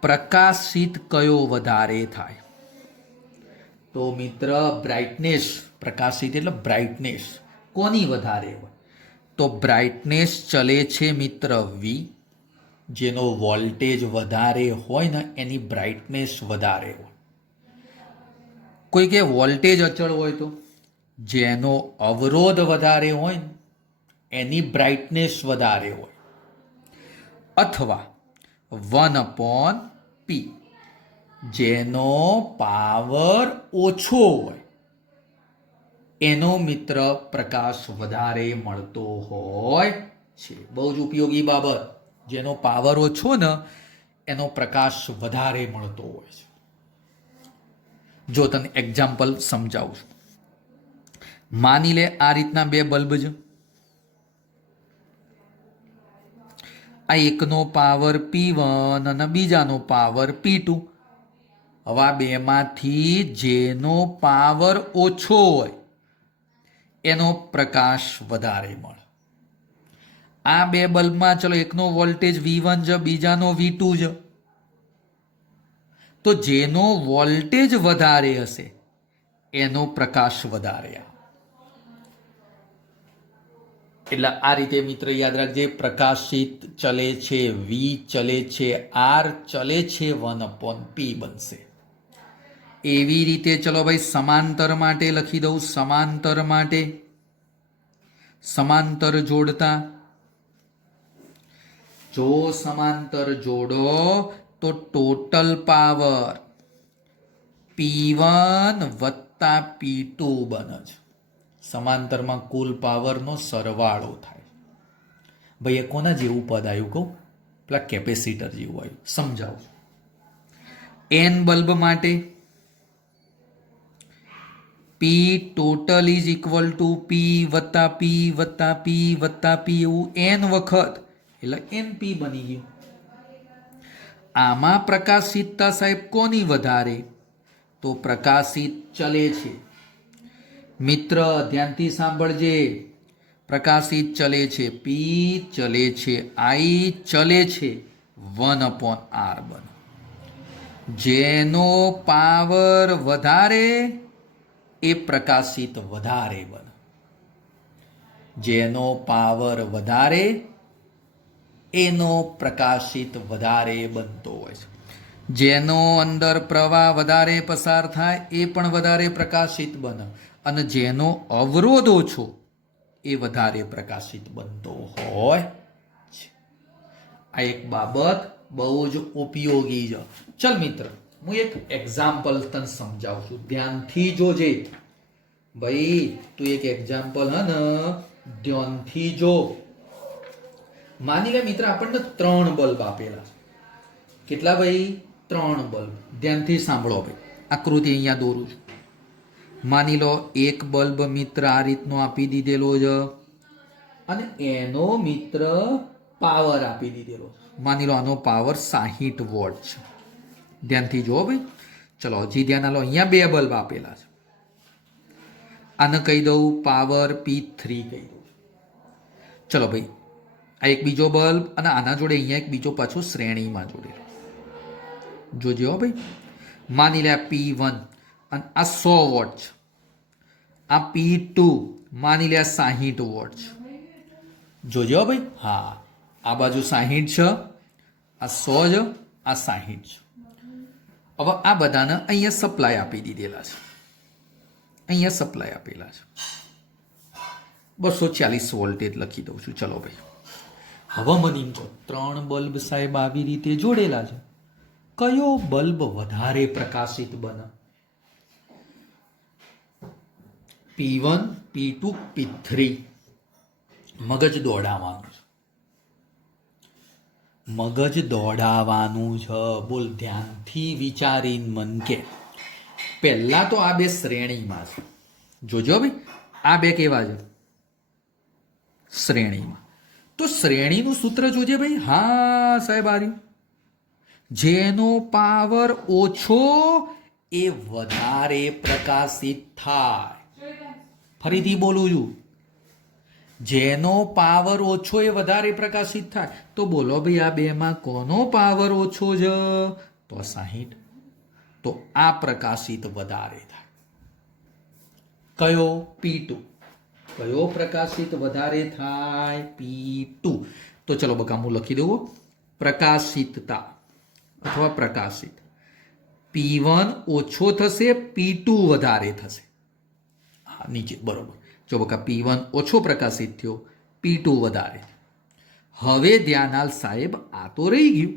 પ્રકાશિત કયો વધારે થાય? તો મિત્ર બ્રાઇટનેસ, પ્રકાશિત એટલે બ્રાઇટનેસ કોની વધારે હોય? તો બ્રાઇટનેસ ચલે છે મિત્ર વી. જેનો વોલ્ટેજ વધારે હોય ને એની બ્રાઇટનેસ વધારે હોય. કોઈ કે વોલ્ટેજ અચળ હોય તો જેનો અવરોધ વધારે હોય ને એની બ્રાઇટનેસ વધારે હોય. અથવા 1/p જેનો પાવર ઓછો હોય એનો મિત્ર પ્રકાશ વધારે મળતો હોય છે. બહુ જ ઉપયોગી બાબત. જેનો પાવર ઓછો ને એનો પ્રકાશ વધારે મળતો હોય છે. જો તને એક્ઝામ્પલ સમજાવું છું. માની લે આ રીતના બે બલ્બ છે. આ એકનો પાવર P1 અને બીજાનો પાવર P2. હવે આ બેમાંથી જેનો પાવર ઓછો હોય એનો પ્રકાશ વધારે મળે. આ બે બલ્બમાં ચલો એકનો વોલ્ટેજ V1 છે, બીજાનો V2 છે. તો જેનો વોલ્ટેજ વધારે હશે એનો પ્રકાશ વધારે આવે. એટલે આ રીતે મિત્ર યાદ રાખજે. પ્રકાશિત ચલે છે વી ચલે છે આર ચલે છે 1/p બનશે. એવી રીતે ચલો ભાઈ સમાંતર માટે લખી દઉં. સમાંતર માટે સમાંતર જોડતા, જો સમાંતર જોડો તો ટોટલ પાવર P1 વત્તા P2 બને છે. સમાંતરમાં કુલ પાવરનો સરવાળો થાય. ભાઈ એ કોના જેવું પદ આવ્યું કહું? પેલા કેપેસિટર જેવું આવ્યું. સમજાવું. n બલ્બ માટે P total is equal two P વત્તા P વત્તા P વત્તા P એવું n વખત, એટલે np બની ગયું. આમાં પ્રકાશિતતા સાહેબ કોની વધારે? તો પ્રકાશિત ચલે છે. મિત્ર ધ્યાનથી સાંભળજે. પ્રકાશિત ચલે છે P ચલે છે I ચલે છે 1/r બને. જેનો પાવર વધારે એ પ્રકાશિત વધારે બને. જેનો પાવર વધારે એનો પ્રકાશિત વધારે બનતો હોય છે. જેનો અંદર પ્રવાહ વધારે પસાર થાય એ પણ વધારે પ્રકાશિત બને. અને જેનો અવરોધ ઓછો એ વધારે પ્રકાશિત બનતો હોય છે. આ એક બાબત બહુ જ ઉપયોગી છે. ચલ મિત્ર હું એક એક્ઝામ્પલ તને સમજાવું છું. ધ્યાનથી જોજે ભાઈ. તું એક એક્ઝામ્પલ હે ને ધ્યાનથી જો. માની લે મિત્ર આપણને 3 બલ્બ આપેલા છે. કેટલા ભાઈ? 3 બલ્બ. ધ્યાનથી સાંભળો ભાઈ. આકૃતિ અહીંયા દોરું છું. માની લો એક બલ્બ મિત્ર આ રીતનો આપી દીધેલો છે અને એનો મિત્ર પાવર આપી દીધેલો છે. માની લો આનો પાવર 60 વોટ છે. ધ્યાનથી જો ભાઈ. ચલો હજી ધ્યાન આલો. અહીંયા 2 બલ્બ આપેલા છે. આને કહી દઉં પાવર P3 કહી દઉં. ચલો ભાઈ આ એક બીજો બલ્બ અને આના જોડે અહીંયા એક બીજો પાછો શ્રેણીમાં જોડેલો. જોજો ભાઈ. માની લે P1 અને આ 100 વોટ છે, આ P2 માની લે 60 વોટ છે. જોજો ભાઈ, હા આ બાજુ 60 છે, આ 100 છે, આ 60 છે. હવે આ બધાને અહીંયા સપ્લાય આપી દીધેલા છે, અહીંયા સપ્લાય આપેલા છે 240 વોલ્ટેજ લખી દઉં છું. ચલો ભાઈ, હવે મને એમ કહો 3 બલ્બ સાહેબ આવી રીતે જોડેલા છે, કયો બલ્બ વધારે પ્રકાશિત બને? P1, P2, P3. મગજ દોડાવવાનું છે, મગજ દોડાવવાનું છે. બોલ, ધ્યાનથી વિચારીને મન કે પહેલા તો આ બે શ્રેણીમાં છે. જોજો ભાઈ, આ બે કેવા છે? શ્રેણીમાં. તો શ્રેણીનું સૂત્ર જોજે ભાઈ. હા સાહેબ, આ રહ્યું. જેનો પાવર ઓછો એ વધારે પ્રકાશિત થાય. ફરીથી બોલું છું, જેનો પાવર ઓછો એ વધારે પ્રકાશિત થાય. તો બોલો ભાઈ, આ બેમાં કોનો પાવર ઓછો છે? તો 60. તો આ પ્રકાશિત વધારે થાય. કયો? P2. કયો પ્રકાશિત વધારે થાય? P2. તો ચલો બકા, હું લખી દઉં પ્રકાશિતતા અથવા પ્રકાશિત. P1 ઓછો થશે, P2 વધારે થશે. હા, નીચે બરોબર. જો બકા, P1 ઓછો પ્રકાશિત થયો, P2 વધારે. હવે ધ્યાન આલ સાહેબ, આ તો રહી ગયું.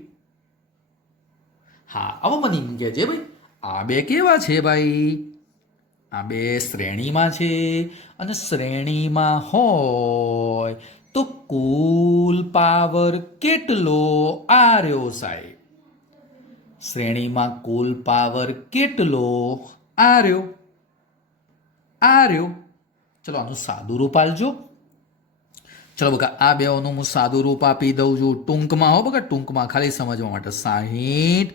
હા, હવે મને એમ કે છે ભાઈ, આ બે કેવા છે ભાઈ? આ બે શ્રેણીમાં છે, અને શ્રેણીમાં હોય તો કુલ પાવર કેટલો? આ રહ્યો સાહેબ. શ્રેણીમાં કુલ પાવર કેટલો? આ રહ્યો, આ રહ્યો. ચલો આનું સાદું રૂપ આલજો. ચલો બકા, આ બેઓનું હું સાદું રૂપ આપી દઉં છું ટૂંકમાં. હો બકા, ટૂંકમાં ખાલી સમજવા માટે. 60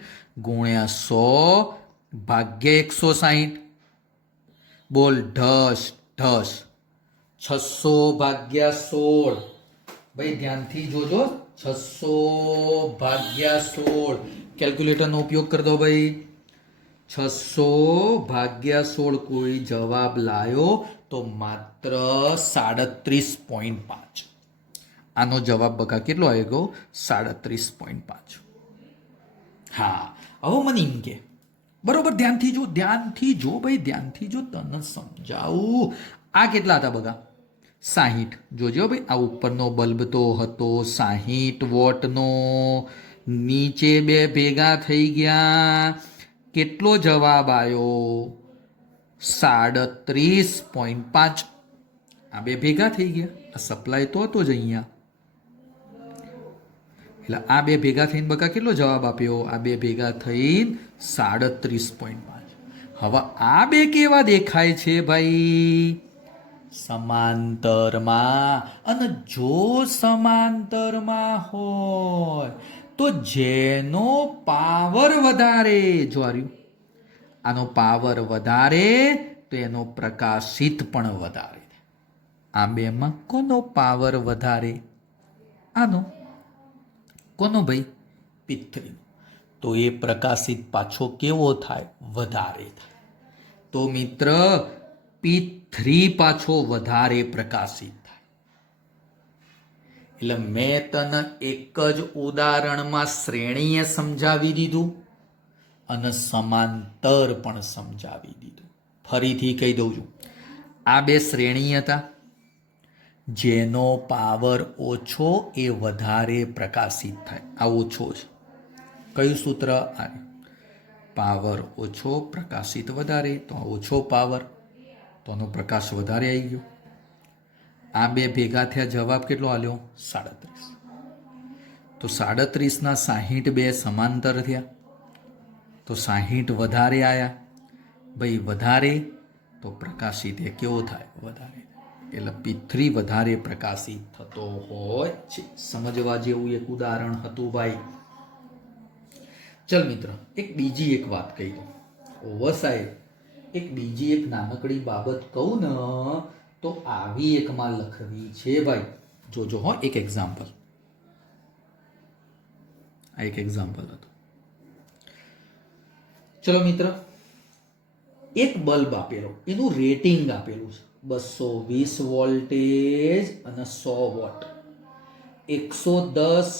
ગુણ્યા 100 ભાગ્યા 160. બોલ, ઢસ ઢસ. 600 ભાગ્યા 16. ભાઈ ધ્યાનથી જોજો, 600 ભાગ્યા 16. કેલ્ક્યુલેટરનો ઉપયોગ કરી દો ભાઈ. 600 ભાગ્યા 16. કોઈ જવાબ લાયો તો માત્ર 37.5. આનો જવાબ બકા કેટલો આવી ગયો? 37.5. હા, હવે મને એમ કે બરોબર, ધ્યાનથી જો, ધ્યાનથી જો ભાઈ, ધ્યાનથી જો, તને સમજાવું. આ કેટલા હતા બકા? 60. જોજો ભાઈ, આ ઉપરનો બલ્બ તો હતો 60 વોટનો, નીચે બે ભેગા થઈ ગયા. કેટલો જવાબ આવ્યો? 37.5. આ બે ભેગા થઈ ગયા. આ સપ્લાય તો હતો જ અહીંયા, એટલે આ બે ભેગા થઈને બકા કેટલો જવાબ આપ્યો? આ બે ભેગા થઈને 37.5. હવે આ બે કેવા દેખાય છે ભાઈ? સમાંતરમાં. અને જો સમાંતરમાં હોય તો જેનો પાવર વધારે, જો આર્યું, આનો પાવર વધારે તો એનો પ્રકાશિત પણ વધારે. આ બેમાં કોનો પાવર વધારે? આનો. કોનો ભાઈ? P3. તો એ પ્રકાશિત પાછો કેવો થાય? વધારે થાય. તો મિત્ર, P3 પાછો વધારે પ્રકાશિત થાય. એટલે મેં તને એક જ ઉદાહરણમાં શ્રેણીએ સમજાવી દીધું અને સમાંતર પણ સમજાવી દીધું. ફરીથી કહી દઉં છું, આ બે શ્રેણી હતા. જેનો પાવર ઓછો એ વધારે પ્રકાશિત થાય. આ ઓછો છે. કયું સૂત્ર? આ પાવર ઓછો, પ્રકાશિત વધારે. તો ઓછો પાવર, તો આનો પ્રકાશ વધારે આવી ગયો. આ બે ભેગા થયા, જવાબ કેટલો આવ્યો? 37. તો 37 ના 60 બે સમાંતર થયા, તો 60 વધારે આવ્યા. ભાઈ વધારે તો પ્રકાશિત એ કેવો થાય? વધારે. એટલે P3 વધારે પ્રકાશિત થતો હોય છે. સમજવા જેવું એક ઉદાહરણ હતું ભાઈ. ચલ મિત્ર, એક બીજી એક વાત કહી દઉં. ઓવર સાહેબ, એક બીજી એક નાનકડી બાબત કહું ને તો આવી એકમાં લખવી છે ભાઈ. જોજો હો, એક એક્ઝામ્પલ. આ એક એક્ઝામ્પલ હતું. ચલો મિત્ર, એક બલ્બ આપેલો, એનું રેટિંગ આપેલું છે 220 વોલ્ટેજ અને 100 વોટ. 110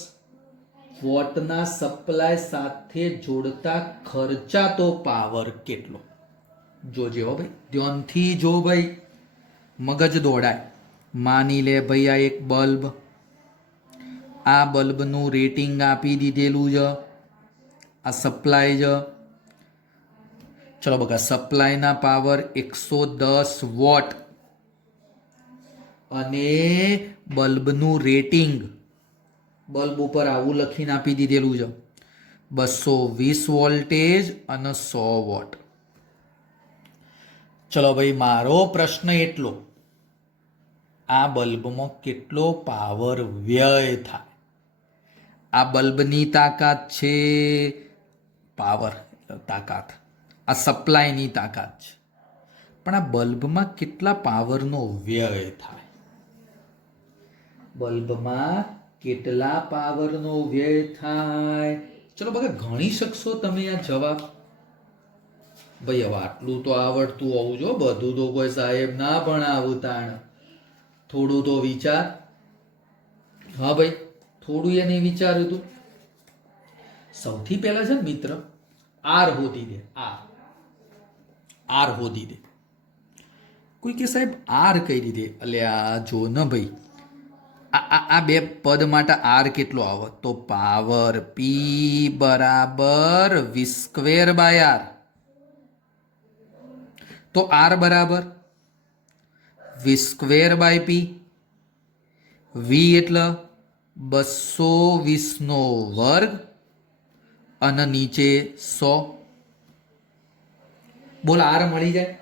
વોટના સપ્લાય સાથે જોડતા ખર્ચાતો પાવર કેટલો? જોજે હો ભાઈ, ધ્યાનથી જો ભાઈ, મગજ દોડાય. માની લે ભાઈ આ એક બલ્બ, આ બલ્બનું રેટિંગ આપી દીધેલું છે, આ સપ્લાય છે. ચલો બકા, સપ્લાયના પાવર 110 વોટ અને બલ્બનું રેટિંગ બલ્બ ઉપર આવું લખીને આપી દીધેલું છે 220 વોલ્ટેજ અને 100 વોટ. ચલો ભાઈ, મારો પ્રશ્ન એટલો, આ બલ્બમાં કેટલો પાવર વ્યય થાય? આ બલ્બની તાકાત છે, પાવર તાકાત, આ સપ્લાયની તાકાત છે, પણ આ બલ્બમાં કેટલા પાવરનો વ્યય થાય? બલ્બમાં કેટલા પાવરનો વ્યય થાય? ચલો બગા, ગણી શકશો તમે આ જવાબ? ભાઈ હવે આટલું તો આવડતું હોવું જો, બધું તો કોઈ સાહેબ ના ભણાવું તાણ. થોડું તો વિચાર. હા ભાઈ, થોડું એને વિચાર્યું તું. સૌથી પહેલા છે મિત્ર, આર હોદી દે. આર હોદી દે. કોઈ કે સાહેબ આર કઈ રીતે? અલ્યા જો ન ભાઈ, આ બે પદ માટે આર કેટલો આવે? તો પાવર પી બરાબર વી સ્ક્વેર બાય આર. તો આર બરાબર વી સ્ક્વેર બાય પી. વી એટલે 220 નો વર્ગ અને નીચે 100. બોલ, આર મળી જાય?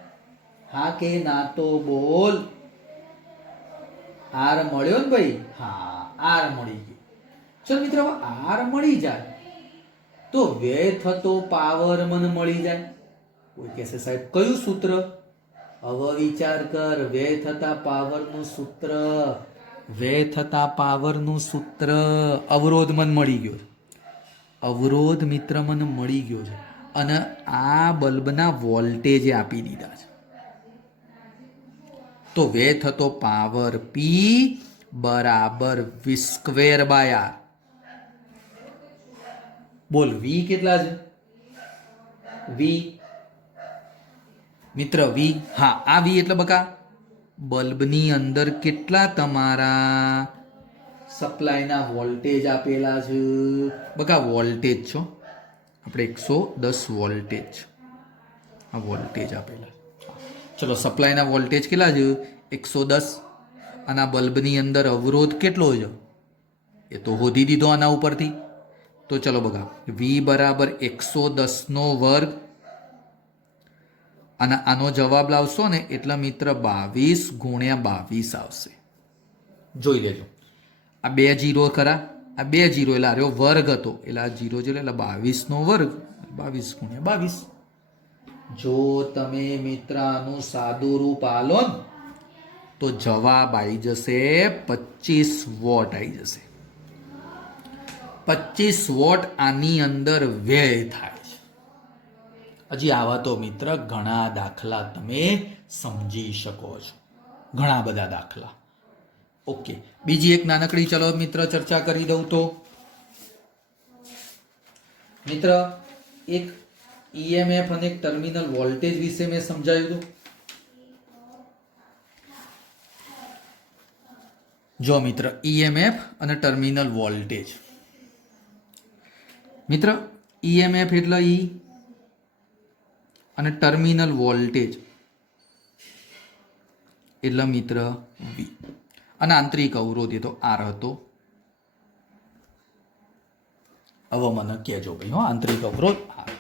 હા કે ના તો બોલ. આર મળ્યો ને ભાઈ? હા, આર મળી ગયો. ચલ મિત્ર, હવે આર મળી જાય તો વ્યય થતો પાવર મને મળી જાય. કોઈ કહેશે સાહેબ કયું સૂત્ર? હવે વિચાર કર. વ્યય થતા પાવરનું સૂત્ર, વ્યય થતા પાવરનું સૂત્ર, અવરોધ મને મળી ગયો. અવરોધ મિત્ર મને મળી ગયો છે અને આ બલ્બના વોલ્ટેજ આપી દીધા છે. તો વ્યય થતો પાવર પી બરાબર વી સ્ક્વેર બાય આર. બોલ, વી કેટલા છે? વી મિત્ર, વી, હા, આ વી એટલે બકા બલ્બની અંદર કેટલા તમારા સપ્લાયના વોલ્ટેજ આપેલા છે? બકા વોલ્ટેજ છો, આપણે 110 વોલ્ટેજ, આ વોલ્ટેજ આપેલા. ચલો, સપ્લાયના વોલ્ટેજ કેટલા છે? 110. અને આ બલ્બની અંદર અવરોધ કેટલો છે એ તો શોધી દીધો આના ઉપરથી. તો ચલો બગા, વી બરાબર 110 નો વર્ગ અને આનો જવાબ લાવશો ને એટલે મિત્ર 22 ગુણ્યા 22 આવશે. જોઈ લેજો, આ 2 જીરો ખરા, આ 2 જીરો એટલે આર્યો વર્ગ હતો એટલે આ જીરો છે એટલે 22 નો વર્ગ, 22 ગુણ્યા 22. જો તમે મિત્ર આનું સાદું રૂપ આલો ને તો જવાબ આવી જશે 25 વોટ આવી જશે. 25 વોટ આની અંદર વ્યય થાય છે. હજી આવા તો મિત્ર ઘણા દાખલા તમે સમજી શકો છો, ઘણા બધા દાખલા. ઓકે, બીજી એક નાનકડી ચલો મિત્ર ચર્ચા કરી દઉં તો મિત્ર, એક ઈએમએફ અને એક ટર્મિનલ વોલ્ટેજ વિશે મેં સમજાવ્યું હતું. જો મિત્ર, ઈએમએફ અને ટર્મિનલ વોલ્ટેજ. મિત્ર, ઈએમએફ એટલે ઈ અને ટર્મિનલ વોલ્ટેજ એટલે મિત્ર વી. અને આંતરિક અવરોધ એ તો આર હતો. હવે મને કહેજો ભાઈ, હો, આંતરિક અવરોધ આર.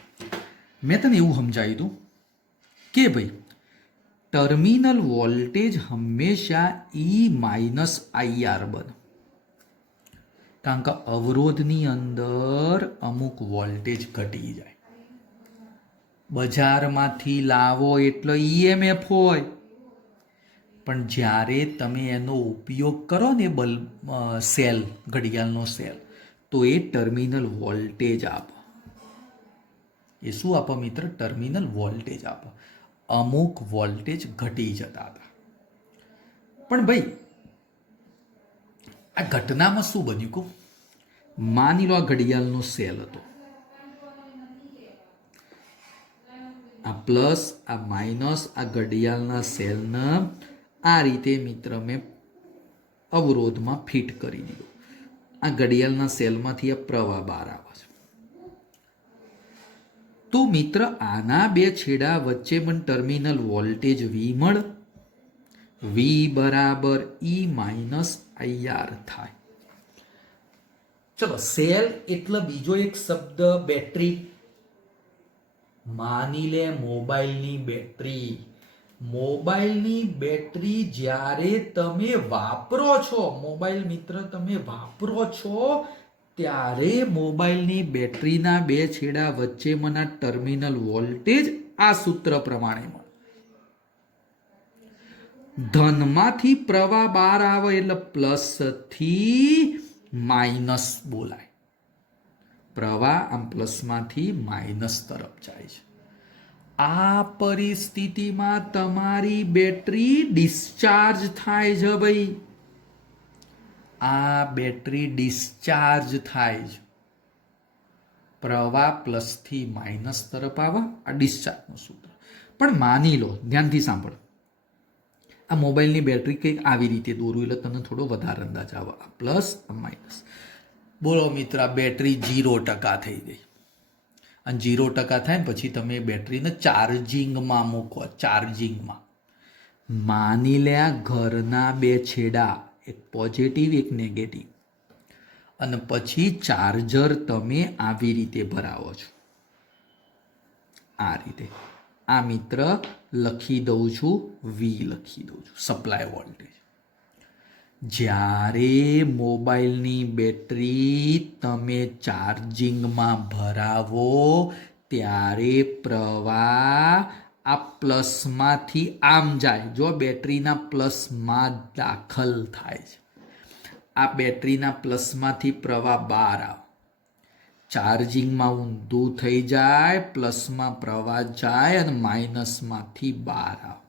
મેં તને એવું સમજાવ્યું હતું કે ભાઈ ટર્મિનલ વોલ્ટેજ હંમેશા ઈ માઇનસ આઈઆર બને, કારણ કે અવરોધની અંદર અમુક વોલ્ટેજ ઘટી જાય. બજારમાંથી લાવો એટલે ઈએમએફ હોય, પણ જ્યારે તમે એનો ઉપયોગ કરો ને બલ્બ સેલ, ઘડિયાળનો સેલ, તો એ ટર્મિનલ વોલ્ટેજ આપે. એ શું આપે મિત્ર? ટર્મિનલ વોલ્ટેજ આપે. અમુક વોલ્ટેજ ઘટી જતા હતા. પણ ભાઈ આ ઘટનામાં શું બન્યું કહું? માની લો આ ઘડિયાળનો સેલ હતો, આ પ્લસ આ માઇનસ આ ઘડિયાળના સેલને આ રીતે મિત્ર મેં અવરોધમાં ફિટ કરી દીધો. આ ઘડિયાળના સેલમાંથી આ પ્રવાહ બહાર આવે છે. તો મિત્ર આના બે છેડા વચ્ચે પણ ટર્મિનલ વોલ્ટેજ વી મળે. વી બરાબર ઈ માઇનસ આઈઆર થાય. ચલો, સેલ એટલે બીજો એક શબ્દ બેટરી. માની લે મોબાઈલની બેટરી. મોબાઈલની બેટરી જ્યારે તમે વાપરો છો, મોબાઈલ મિત્ર તમે વાપરો છો, ત્યારે મોબાઈલની બેટરીના બે છેડા વચ્ચેના ટર્મિનલ વોલ્ટેજ આ સૂત્ર પ્રમાણે મળે. ધનમાંથી પ્રવાહ બહાર આવે એટલે પ્લસ થી માઇનસ બોલાય. પ્રવાહ આમ પ્લસમાંથી માઇનસ તરફ જાય છે. આ પરિસ્થિતિમાં તમારી બેટરી ડિસ્ચાર્જ થાય છે ભાઈ. આ બેટરી ડિસ્ચાર્જ થાય છે. પ્રવાહ પ્લસથી માઇનસ તરફ આવે, આ ડિસ્ચાર્જનું સૂત્ર. પણ માની લો, ધ્યાનથી સાંભળો, આ મોબાઈલની બેટરી કંઈક આવી રીતે દોરું એટલે તને થોડો વધારે અંદાજ આવે. આ પ્લસ આ માઇનસ. બોલો મિત્ર, આ બેટરી 0% થઈ ગઈ. અને 0% થાય ને પછી તમે બેટરીને ચાર્જિંગમાં મૂકો. ચાર્જિંગમાં માની લે આ ઘરના બે છેડા, એક પોઝિટિવ એક નેગેટિવ, અને પછી ચાર્જર તમે આવી રીતે ભરાવો છો. આ રીતે આ મિત્ર લખી દઉં છું, વી લખી દઉં છું, સપ્લાય વોલ્ટેજ. જ્યારે મોબાઈલની બેટરી તમે ચાર્જિંગમાં ભરાવો ત્યારે પ્રવાહ આ પ્લસમાંથી આમ જાય. જો બેટરીના પ્લસમાં દાખલ થાય છે, આ બેટરીના પ્લસમાંથી પ્રવાહ બહાર આવે, ચાર્જિંગમાં ઊંધું થઈ જાય, પ્લસમાં પ્રવાહ જાય અને માઇનસમાંથી બહાર આવે.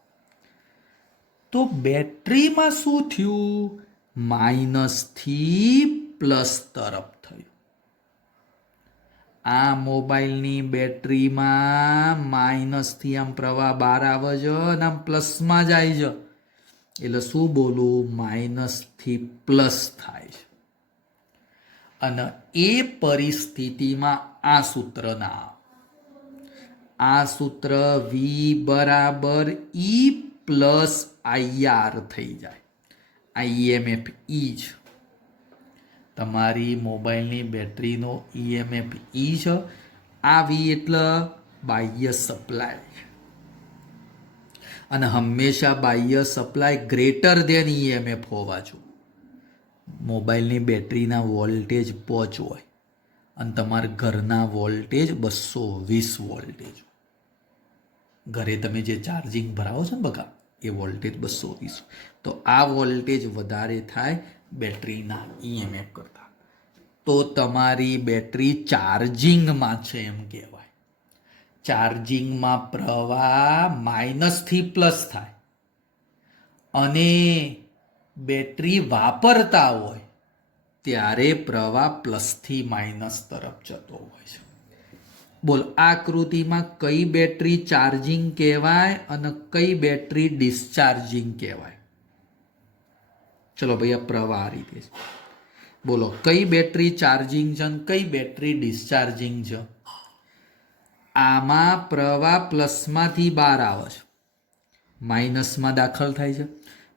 તો બેટરીમાં શું થયું? માઇનસથી પ્લસ તરફ થયું. આ મોબાઈલની બેટરીમાં માઇનસથી આમ પ્રવાહ બહાર આવે છે અને આમ પ્લસમાં જાય છે. એટલે શું બોલું? માઇનસથી પ્લસ થાય છે. અને એ પરિસ્થિતિમાં આ સૂત્ર ના આવે. આ સૂત્ર વી બરાબર ઈ પ્લસ આઈઆર થઈ જાય. આ ઈએમએફ ઈ છે. તમારી મોબાઈલની બેટરીનો ઈએમએફ ઈ છે. આ વી એટલે બાહ્ય સપ્લાય. અને હંમેશા બાહ્ય સપ્લાય ગ્રેટર ધેન ઈએમએફ હોવા જોઈએ. મોબાઈલની બેટરીના વોલ્ટેજ 5 હોય અને તમારા ઘરના વોલ્ટેજ 220 વોલ્ટેજ. ઘરે તમે જે ચાર્જિંગ ભરાવો છો ને બકા, એ વોલ્ટેજ 220. તો આ વોલ્ટેજ વધારે થાય બેટરીના ઈએમએફ કરતા. તો તમારી બેટરી ચાર્જિંગમાં છે એમ કહેવાય. ચાર્જિંગમાં પ્રવાહ માઇનસથી પ્લસ થાય અને બેટરી વાપરતા હોય ત્યારે પ્રવાહ પ્લસથી માઇનસ તરફ જતો હોય છે. બોલ, આકૃતિમાં કઈ બેટરી ચાર્જિંગ કહેવાય અને કઈ બેટરી ડિસ્ચાર્જિંગ કહેવાય? ચલો ભાઈ, આ પ્રવાહ રીતે છે. બોલો, કઈ બેટરી ચાર્જિંગ છે અને કઈ બેટરી ડિસ્ચાર્જિંગ છે? આમાં પ્રવાહ પ્લસમાંથી બહાર આવે છે, માઇનસમાં દાખલ થાય છે.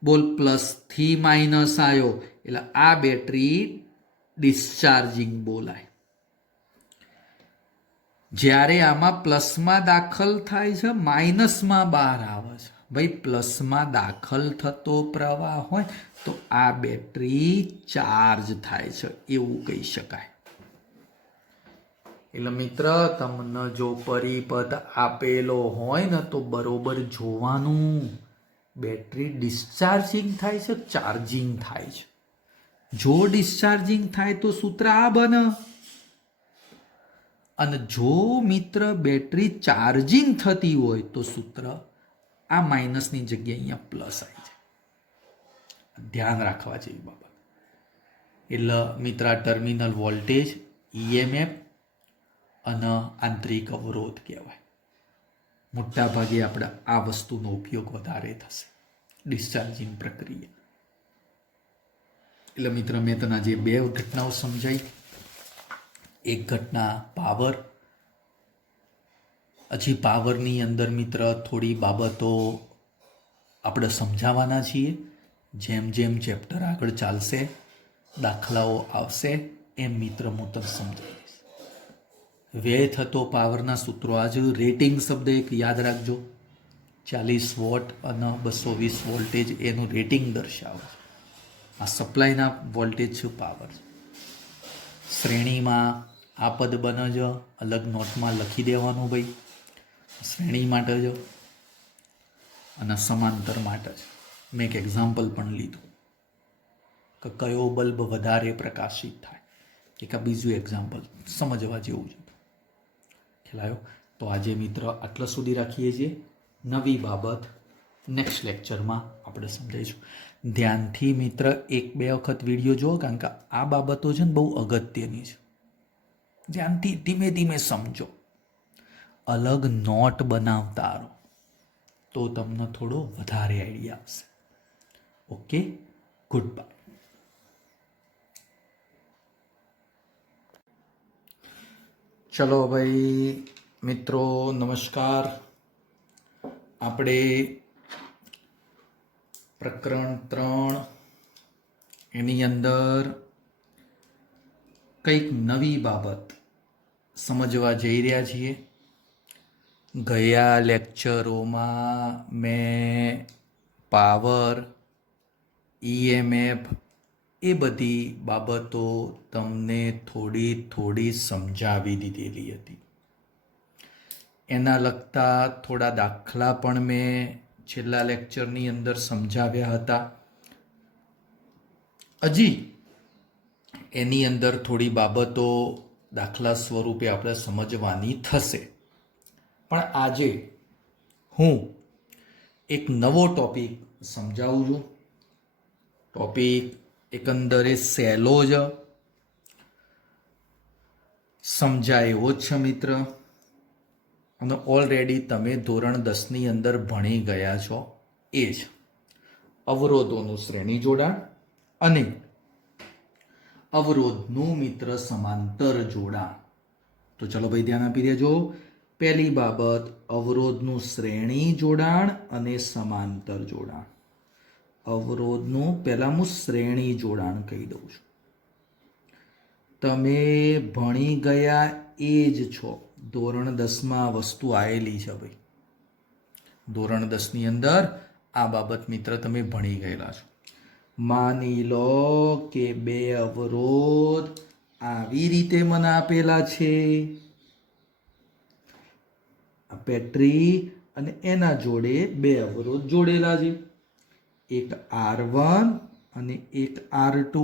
બોલ, પ્લસથી માઇનસ આવ્યો એટલે આ બેટરી ડિસ્ચાર્જિંગ બોલાય. જ્યારે આમાં પ્લસમાં દાખલ થાય છે, માઇનસમાં બહાર આવે છે. ભાઈ, પ્લસમાં દાખલ થતો પ્રવાહ હોય તો આ બેટરી ચાર્જ થાય છે એવું કહી શકાય. એટલે મિત્ર, તમને જો પરિપથ આપેલો હોય ને તો બરોબર જોવાનું. બેટરી ડિસ્ચાર્જિંગ થાય છે, ચાર્જિંગ થાય છે. જો ડિસ્ચાર્જિંગ થાય તો સૂત્ર આ બને. અને જો મિત્ર બેટરી ચાર્જિંગ થતી હોય તો સૂત્ર આ માઇનસની જગ્યાએ અહીંયા પ્લસ આવી જાય. ધ્યાન રાખવા જેવી બાબત. એટલે મિત્ર આ ટર્મિનલ વોલ્ટેજ, ઈએમએફ અને આંતરિક અવરોધ કહેવાય. મોટા ભાગે આપણે આ વસ્તુનો ઉપયોગ વધારે થશે ડિસ્ચાર્જિંગ પ્રક્રિયા. એટલે મિત્ર મેં તને જે બે ઘટનાઓ સમજાઈ, એક ઘટના પાવર. હજી પાવરની અંદર મિત્ર થોડી બાબતો આપણે સમજાવવાના છીએ. જેમ જેમ ચેપ્ટર આગળ ચાલશે, દાખલાઓ આવશે, એમ મિત્ર હું તને સમજાવીશ. વ્યય થતો પાવરના સૂત્રો આજે રેટિંગ શબ્દ એક યાદ રાખજો. 40 વોટ અને 220 વોલ્ટેજ એનું રેટિંગ દર્શાવે છે. આ સપ્લાયના વોલ્ટેજ છે, પાવર. શ્રેણીમાં આ પદ બને છે, અલગ નોટમાં લખી દેવાનું ભાઈ, શ્રેણી માટે જ અને સમાંતર માટે જ. મેં એક એક્ઝામ્પલ પણ લીધું કે કયો બલ્બ વધારે પ્રકાશિત થાય. એક આ બીજું એક્ઝામ્પલ સમજવા જેવું છે. ખ્યાલ આવ્યો? તો આજે મિત્ર આટલા સુધી રાખીએ છીએ. નવી બાબત નેક્સ્ટ લેક્ચરમાં આપણે સમજાવીશું. ધ્યાનથી મિત્ર 1-2 વખત વિડીયો જુઓ, કારણ કે આ બાબતો છે ને બહુ અગત્યની છે. ધ્યાનથી ધીમે ધીમે સમજો. અલગ નોટ બનાવતા રહો તો તમને થોડો વધારે આઈડિયા આવશે. Okay, good bye. ચલો ભાઈ મિત્રો, નમસ્કાર. આપણે પ્રકરણ 3 એની અંદર કંઈક નવી બાબત સમજવા જઈ રહ્યા છીએ. ગયા લેક્ચરોમાં મેં પાવર, ઈએમએફ એ બધી બાબતો તમને થોડી સમજાવી દીધેલી હતી. એના લગતા થોડા દાખલા પણ મેં છેલ્લા લેક્ચરની અંદર સમજાવ્યા હતા. હજી એની અંદર થોડી બાબતો દાખલા સ્વરૂપે આપણે સમજવાની થશે. પણ આજે હું એક નવો ટોપિક સમજાવું છું. ટોપિક એકંદરે સહેલો જ સમજાય એવો જ છે મિત્ર. અને ઓલરેડી તમે ધોરણ 10ની અંદર ભણી ગયા છો. એ જ અવરોધોનું શ્રેણી જોડાણ અને અવરોધનું મિત્ર સમાંતર જોડાણ. તો ચલો ભાઈ ધ્યાન આપી દેજો. પહેલી બાબત, અવરોધનું શ્રેણી જોડાણ અને સમાંતર જોડાણ. અવરોધનું પહેલા હું શ્રેણી જોડાણ કહી દઉં છું. તમે ભણી ગયા એ જ છો. ધોરણ 10માં વસ્તુ આવેલી છે ભાઈ. ધોરણ 10ની અંદર આ બાબત મિત્ર તમે ભણી ગયેલા છો. માની લો કે બે અવરોધ આવી રીતે મને આપેલા છે. આ બેટરી અને એના જોડે બે અવરોધ જોડેલા છે. એક R1 અને એક R2.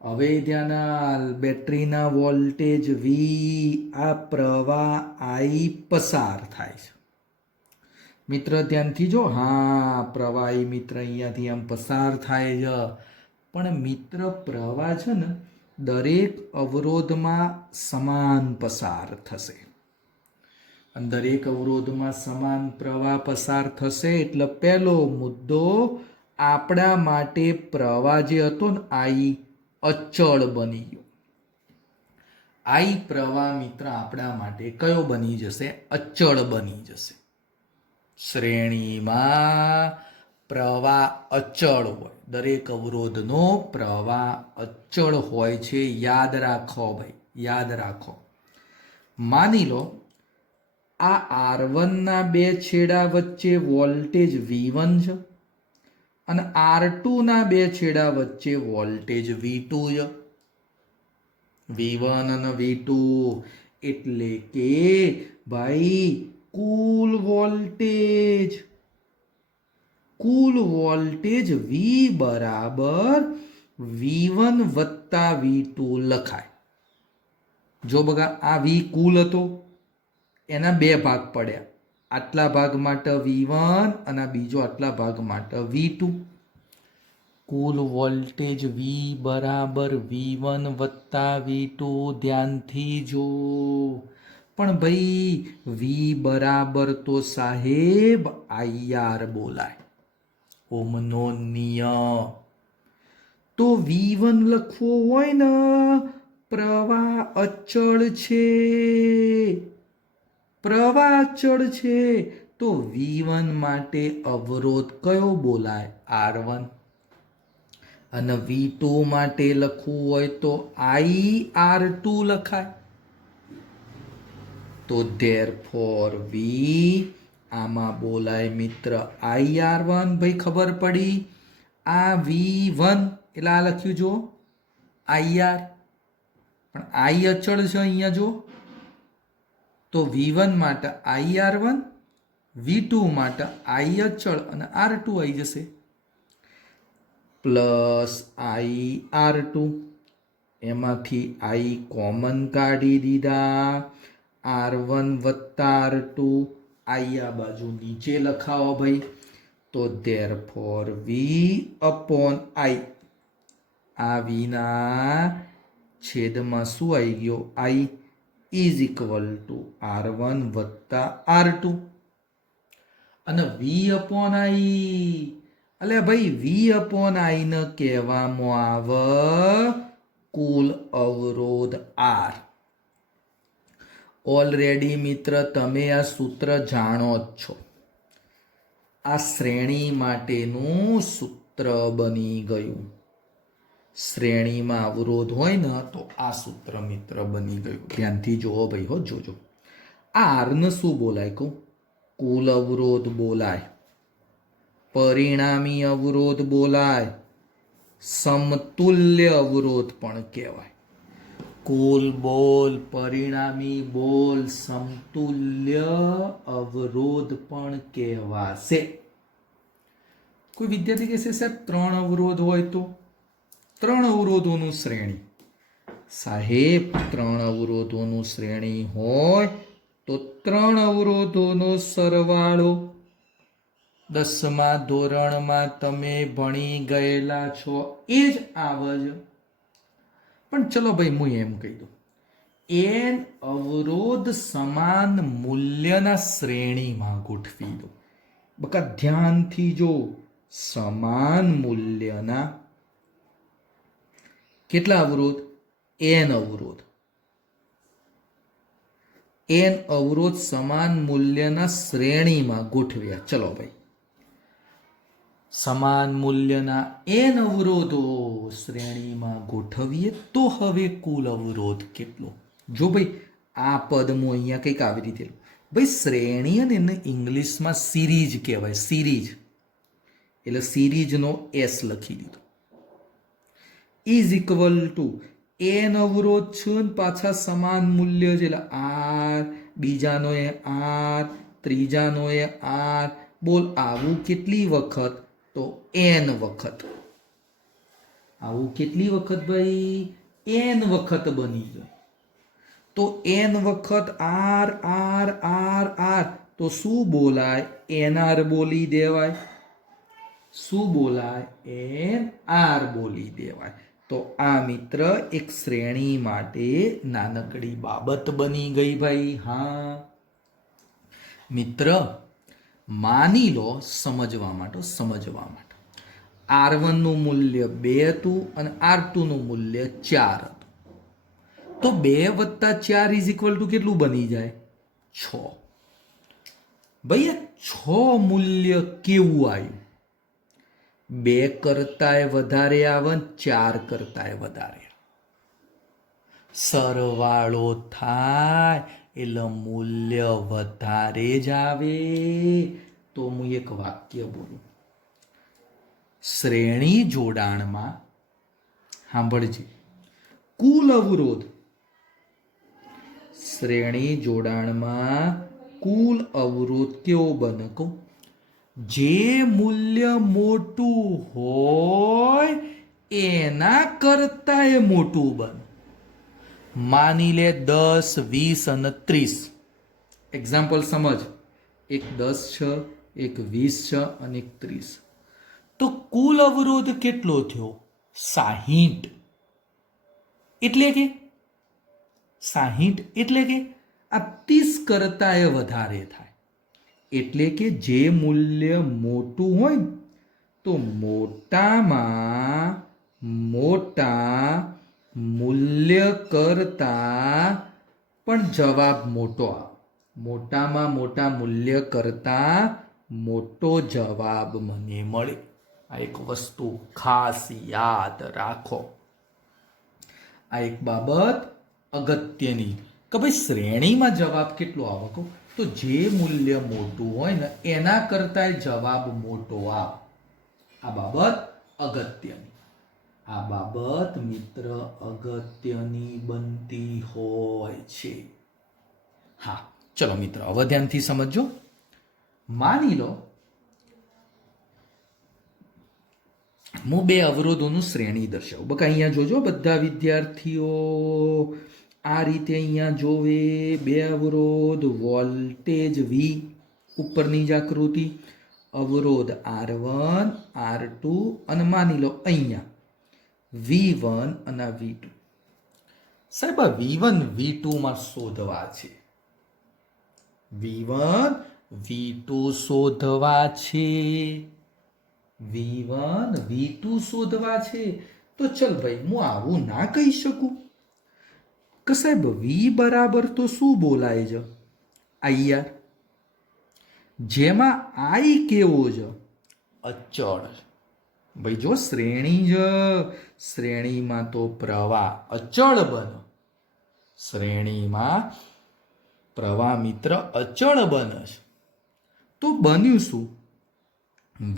હવે ધ્યાન, બેટરીના વોલ્ટેજ V, આ પ્રવાહ I પસાર થાય છે. મિત્ર ધ્યાનથી જો. હા, પ્રવાહ I મિત્ર અહીંયાથી આમ પસાર થાય છે. પણ મિત્ર પ્રવાહ છે ને દરેક અવરોધમાં સમાન પસાર થશે. અને દરેક અવરોધમાં સમાન પ્રવાહ પસાર થશે એટલે પહેલો મુદ્દો, આપણા માટે પ્રવાહ જે હતો ને I અચળ બની ગયો. I પ્રવાહ મિત્ર આપણા માટે કયો બની જશે? અચળ બની જશે. શ્રેણીમાં પ્રવાહ અચળ હોય, દરેક અવરોધનો પ્રવાહ અચળ હોય છે. યાદ રાખો ભાઈ, યાદ રાખો. માની લો આ R1 ના બે છેડા વચ્ચે વોલ્ટેજ V1 છે અને R2 ના બે છેડા વચ્ચે વોલ્ટેજ V2 છે. V1 અને V2 એટલે કે ભાઈ કુલ વોલ્ટેજ V બરાબર V1 વત્તા V2 લખાય. જો બગા આ વી કુલ હતો, એના બે ભાગ પડ્યા, આટલા ભાગ માટે V1 અને બીજો આટલા ભાગ માટે V2. કુલ વોલ્ટેજ V બરાબર V1 વત્તા V2. ધ્યાનથી જો. પણ ભાઈ V બરાબર તો સાહેબ IR બોલાય, ઓમનો નિયમ. તો V1 લખવો હોય ને, પ્રવાહ અચળ છે, પ્રવાહ અચળ છે, તો V1 માટે અવરોધ કયો બોલાય? R1. અને V2 માટે લખવું હોય તો IR2 લખાય. તો therefore V આમાં બોલાય મિત્ર IR1. ભાઈ ખબર પડી? આ V1 એટલે આ લખ્યું જો IR, પણ I અચળ છે અહીંયા જો, તો V1 માટે IR1, V2 માટે I અચળ અને R2 આવી જશે, પ્લસ IR2. એમાંથી I કોમન કાઢી દીધા, R1 વત્તા R2. I આ બાજુ નીચે લખાવો ભાઈ. તો therefore V upon I, આ વિના છેદમાં શું આવી ગયો? I is equal two R1 વત્તા R2. અને V upon I, એટલે ભાઈ V upon I ને કહેવામાં આવે કુલ અવરોધ R. ઓલરેડી મિત્ર તમે આ સૂત્ર જાણો જ છો, આ શ્રેણી માટેનું સૂત્ર બની ગયું. શ્રેણીમાં અવરોધ હોય ને તો આ સૂત્ર મિત્ર બની ગયું. ધ્યાનથી જોવો ભાઈ, હો જોજો. R ને શું બોલાય કહું? કુલ અવરોધ બોલાય, પરિણામી અવરોધ બોલાય, સમતુલ્ય અવરોધ પણ કહેવાય. કુલ બોલ, પરિણામી બોલ, સમતુલ્ય અવરોધ પણ કહેવાશે. કોઈ વિદ્યાર્થી કહેશે સાહેબ 3 અવરોધ હોય તો? 3 અવરોધોનું શ્રેણી, સાહેબ 3 અવરોધોનું શ્રેણી હોય તો 3 અવરોધોનો સરવાળો 10મા ધોરણમાં તમે ભણી ગયેલા છો એ જ આવે છે. પણ ચલો ભાઈ હું એમ કહી દઉં, n અવરોધ સમાન મૂલ્યના શ્રેણીમાં ગોઠવી દો. બકા ધ્યાનથી જો, સમાન મૂલ્યના કેટલા અવરોધ? n અવરોધ. n અવરોધ સમાન મૂલ્યના શ્રેણીમાં ગોઠવ્યા. ચલો ભાઈ, સમાન મૂલ્યના n અવરોધો શ્રેણીમાં ગોઠવીએ તો હવે કુલ અવરોધ કેટલો? જો ભાઈ આ પદમાં અહીંયા કંઈક આવી રીતે, ભાઈ શ્રેણી અને એને ઇંગ્લિશમાં સિરીઝ કહેવાય. સિરીઝ એટલે સિરીઝનો S લખી દીધો. ઇઝ ઇક્વલ ટુ n અવરોધ છે ને પાછા સમાન મૂલ્ય છે, એટલે R, બીજાનો એ R, ત્રીજાનો એ R. બોલ આવું કેટલી વખત? તો n વખત. આવું કેટલી વખત ભાઈ? n વખત બની ગયું. તો n વખત R R R R, તો શું બોલાય? NR બોલી દેવાય. શું બોલાય? NR બોલી દેવાય. તો આ મિત્ર એક શ્રેણી માટે નાનકડી બાબત બની ગઈ ભાઈ. હા મિત્ર, માની લો સમજવા માટે R1 નું મૂલ્ય 2 હતું અને R2 નું મૂલ્ય 4 હતું. તો 2 વત્તા 4 ઇઝ ઇક્વલ ટુ કેટલું બની જાય? 6. ભાઈ આ 6 મૂલ્ય કેવું આવ્યું? 2 કરતાંય વધારે આવે, 4 કરતાંય વધારે. સરવાળો થાય એટલે મૂલ્ય વધારે જ આવે. તો હું એક વાક્ય બોલું. શ્રેણી જોડાણમાં સાંભળજે, કુલ અવરોધ, શ્રેણી જોડાણમાં કુલ અવરોધ કેવો બને કહું? જે મૂલ્ય મોટું હોય એના કરતાંય મોટું બને. માની લે 10, 20 અને 30. એક્ઝામ્પલ સમજ. એક 10 છે, એક 20 છે અને એક 30. તો કુલ અવરોધ કેટલો થયો? 60. એટલે કે 60 એટલે કે આ 30 કરતા એ વધારે થાય. એટલે કે જે મૂલ્ય મોટું હોય ને, તો મોટામાં મોટા મૂલ્ય કરતા પણ જવાબ મોટો આવે. મોટામાં મોટા મૂલ્ય કરતા મોટો જવાબ મને મળે. આ એક વસ્તુ ખાસ યાદ રાખો. આ એક બાબત અગત્યની કે ભાઈ શ્રેણીમાં જવાબ કેટલો આવે કહો તો જે મૂલ્ય મોટું હોય ને એના કરતા જવાબ મોટો આવે. આ બાબત અગત્યની. આ બાબત મિત્ર અગત્યની બનતી હોય છે. હા, ચલો મિત્ર હવે ધ્યાનથી સમજો. માની લો હું બે અવરોધોનું શ્રેણી દર્શાવું. બકા અહીંયા જોજો બધા વિદ્યાર્થીઓ આ રીતે અહીંયા જોવે. બે અવરોધ, વોલ્ટેજ V ઉપરની જ આકૃતિ, અવરોધ R1 R2 અને માની લો અહીંયા V1 અને V2. સાહેબ આ V1 V2 માં શોધવા છે. V1 V2 શોધવા છે. V1 V2 શોધવા છે. તો ચલ ભાઈ હું આવું ના કહી શકું કે સાહેબ V બરાબર તો શું બોલાય છે? IR. જેમાં I કેવો છે? અચળ. ભાઈ જો શ્રેણી છે, શ્રેણીમાં તો પ્રવાહ અચળ બને. શ્રેણીમાં પ્રવાહ મિત્ર અચળ બને છે. તો બન્યું શું?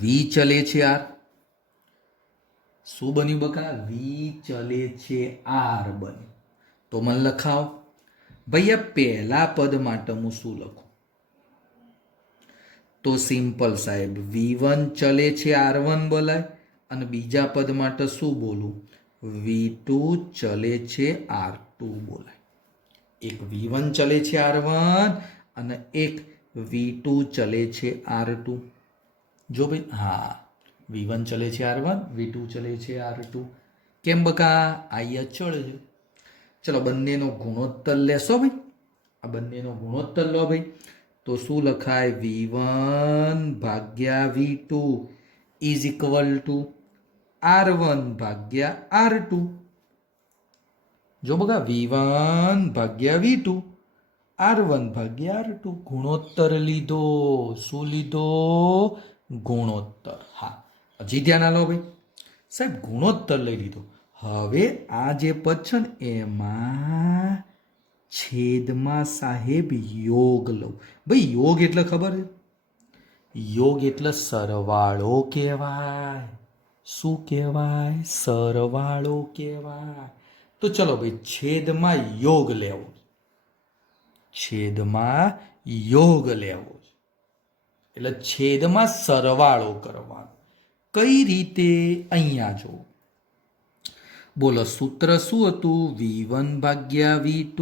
V ચલે છે R. શું બન્યું બકા? V ચલે છે R બન્યું. તો મને લખાવ. ભાઈ આ પહેલા પદ માટે હું શું લખું? તો સિમ્પલ સાહેબ, V1 ચલે છે R1 બોલાય અને બીજા પદ માટે શું બોલું? V2 ચલે છે R2 બોલાય. એક V1 ચલે છે R1 અને એક V2 ચલે છે R2. જો ભાઈ હા, V1 ચલે છે R1, V2 ચલે છે R2. કેમ બકા? આ અચળ છે. ચલો બંનેનો ગુણોત્તર લેશો ભાઈ. આ બંનેનો ગુણોત્તર લો ભાઈ. તો શું લખાય? V1 ભાગ્યા V2 is equal two R1 ભાગ્યા R2. જો બકા V1 ભાગ્યા V2 R1 ભાગ્યા R2 ગુણોત્તર લીધો. શું લીધો? ગુણોત્તર. હા, હજી ધ્યાન આલો ભાઈ. સાહેબ ગુણોત્તર લઈ લીધો. હવે આ જે પદ છે ને એમાં છેદમાં સાહેબ યોગ લઉં. ભાઈ યોગ એટલે ખબર છે? યોગ એટલે સરવાળો કહેવાય. શું કહેવાય? સરવાળો કહેવાય. તો ચલો ભાઈ છેદમાં યોગ લેવો. છેદમાં યોગ લેવો એટલે છેદમાં સરવાળો કરવાનો. કઈ રીતે? અહીંયા જો બોલો સૂત્ર શું હતું? V1 ભાગ્યા V2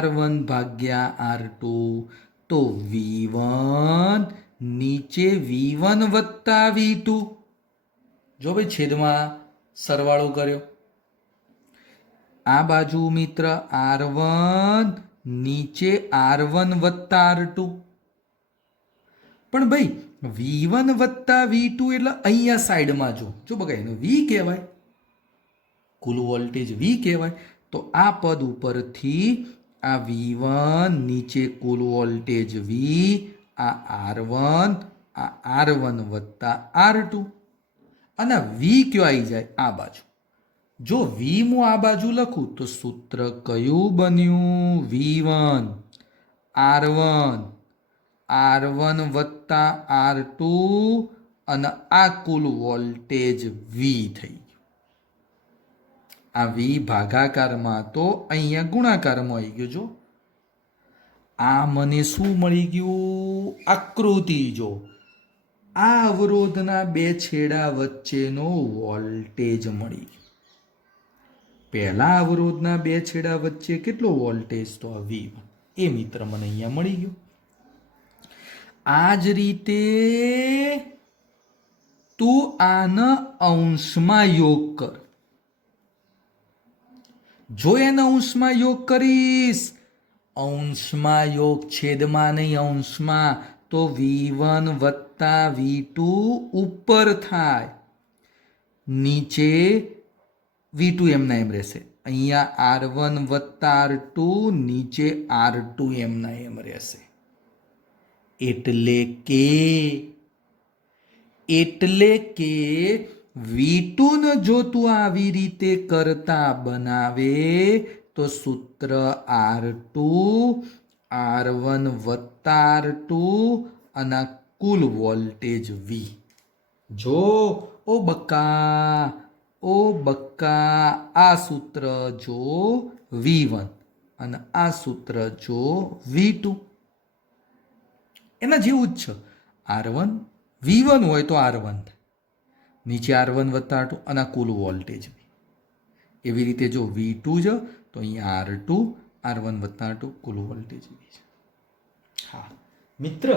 R1 ભાગ્યા R2. તો V1 નીચે V1 વત્તા V2. જો ભાઈ છેદમાં સરવાળો કર્યો. આ બાજુ મિત્ર R1 નીચે R1 વત્તા R2. પણ ભાઈ V1 વત્તા V2 એટલે અહીંયા સાઈડમાં જો બગા એનો V કહેવાય. કુલ વોલ્ટેજ V કહેવાય. તો આ પદ ઉપરથી આ V1 નીચે કુલ વોલ્ટેજ V, આ R1 વત્તા R2 અને V કયો આવી જાય? આ બાજુ. જો V હું આ બાજુ લખું તો સૂત્ર કયું બન્યું? V1 R1 વત્તા R2 અને આ કુલ વોલ્ટેજ V થઈ. આ V ભાગાકારમાં તો અહીંયા ગુણાકારમાં આવી ગયો. જો આ મને શું મળી ગયું? આકૃતિ. જો આ અવરોધના બે છેડા વચ્ચેનો વોલ્ટેજ મળી ગયો. પહેલા અવરોધના બે છેડા વચ્ચે કેટલો વોલ્ટેજ? તો આ V1. એ મિત્ર મને અહીંયા મળી ગયો. આ જ રીતે તું આના અંશમાં યોગ કર. જો એના અંશમાં યોગ કરીશ, અંશમાં યોગ છેદમાં નહીં અંશમાં, તો V1 વત્તા V2 ઉપર થાય, નીચે V2 એમના એમ રહેશે. અહીંયા R1 વત્તા R2, નીચે R2 એમના એમ રહેશે. એટલે કે V2 ને જો તું આવી રીતે કરતા બનાવે તો સૂત્ર R2 R1 વત્તા R2 અને કુલ વોલ્ટેજ V. જો ઓ બક્કા આ સૂત્ર જો V1 અને આ સૂત્ર જો V2. એના જેવું જ છે. R1 V1 હોય તો R1 થાય, નીચે R1 વત્તા R2 અને કુલ વોલ્ટેજ V. એવી રીતે જો V2 છે તો અહીંયા R2 R1 વત્તા R2 કુલ વોલ્ટેજ V છે. હા મિત્ર,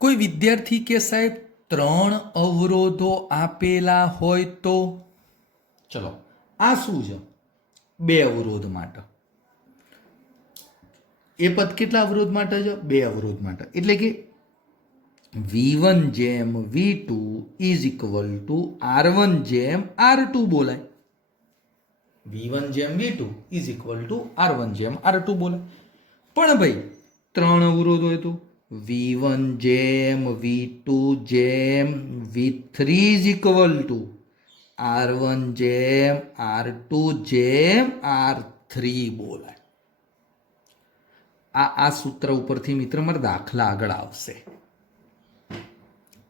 કોઈ વિદ્યાર્થી કે સાહેબ 3 અવરોધો આપેલા હોય તો ચલો આ શું છે? 2 અવરોધ માટે. એ પદ કેટલા અવરોધ માટે છે? 2 અવરોધ માટે. એટલે કે V1 જેમ V2 is equal two R1 જેમ R2 બોલાય. V1 જેમ V2 is equal two R1 જેમ R2 બોલાય. પણ ભાઈ 3 અવરોધ હોય તો V1 જેમ V2 જેમ V3 is equal two R1 જેમ R2 જેમ R3 બોલાય. આ સૂત્ર ઉપરથી મિત્ર મારા દાખલા આગળ આવશે.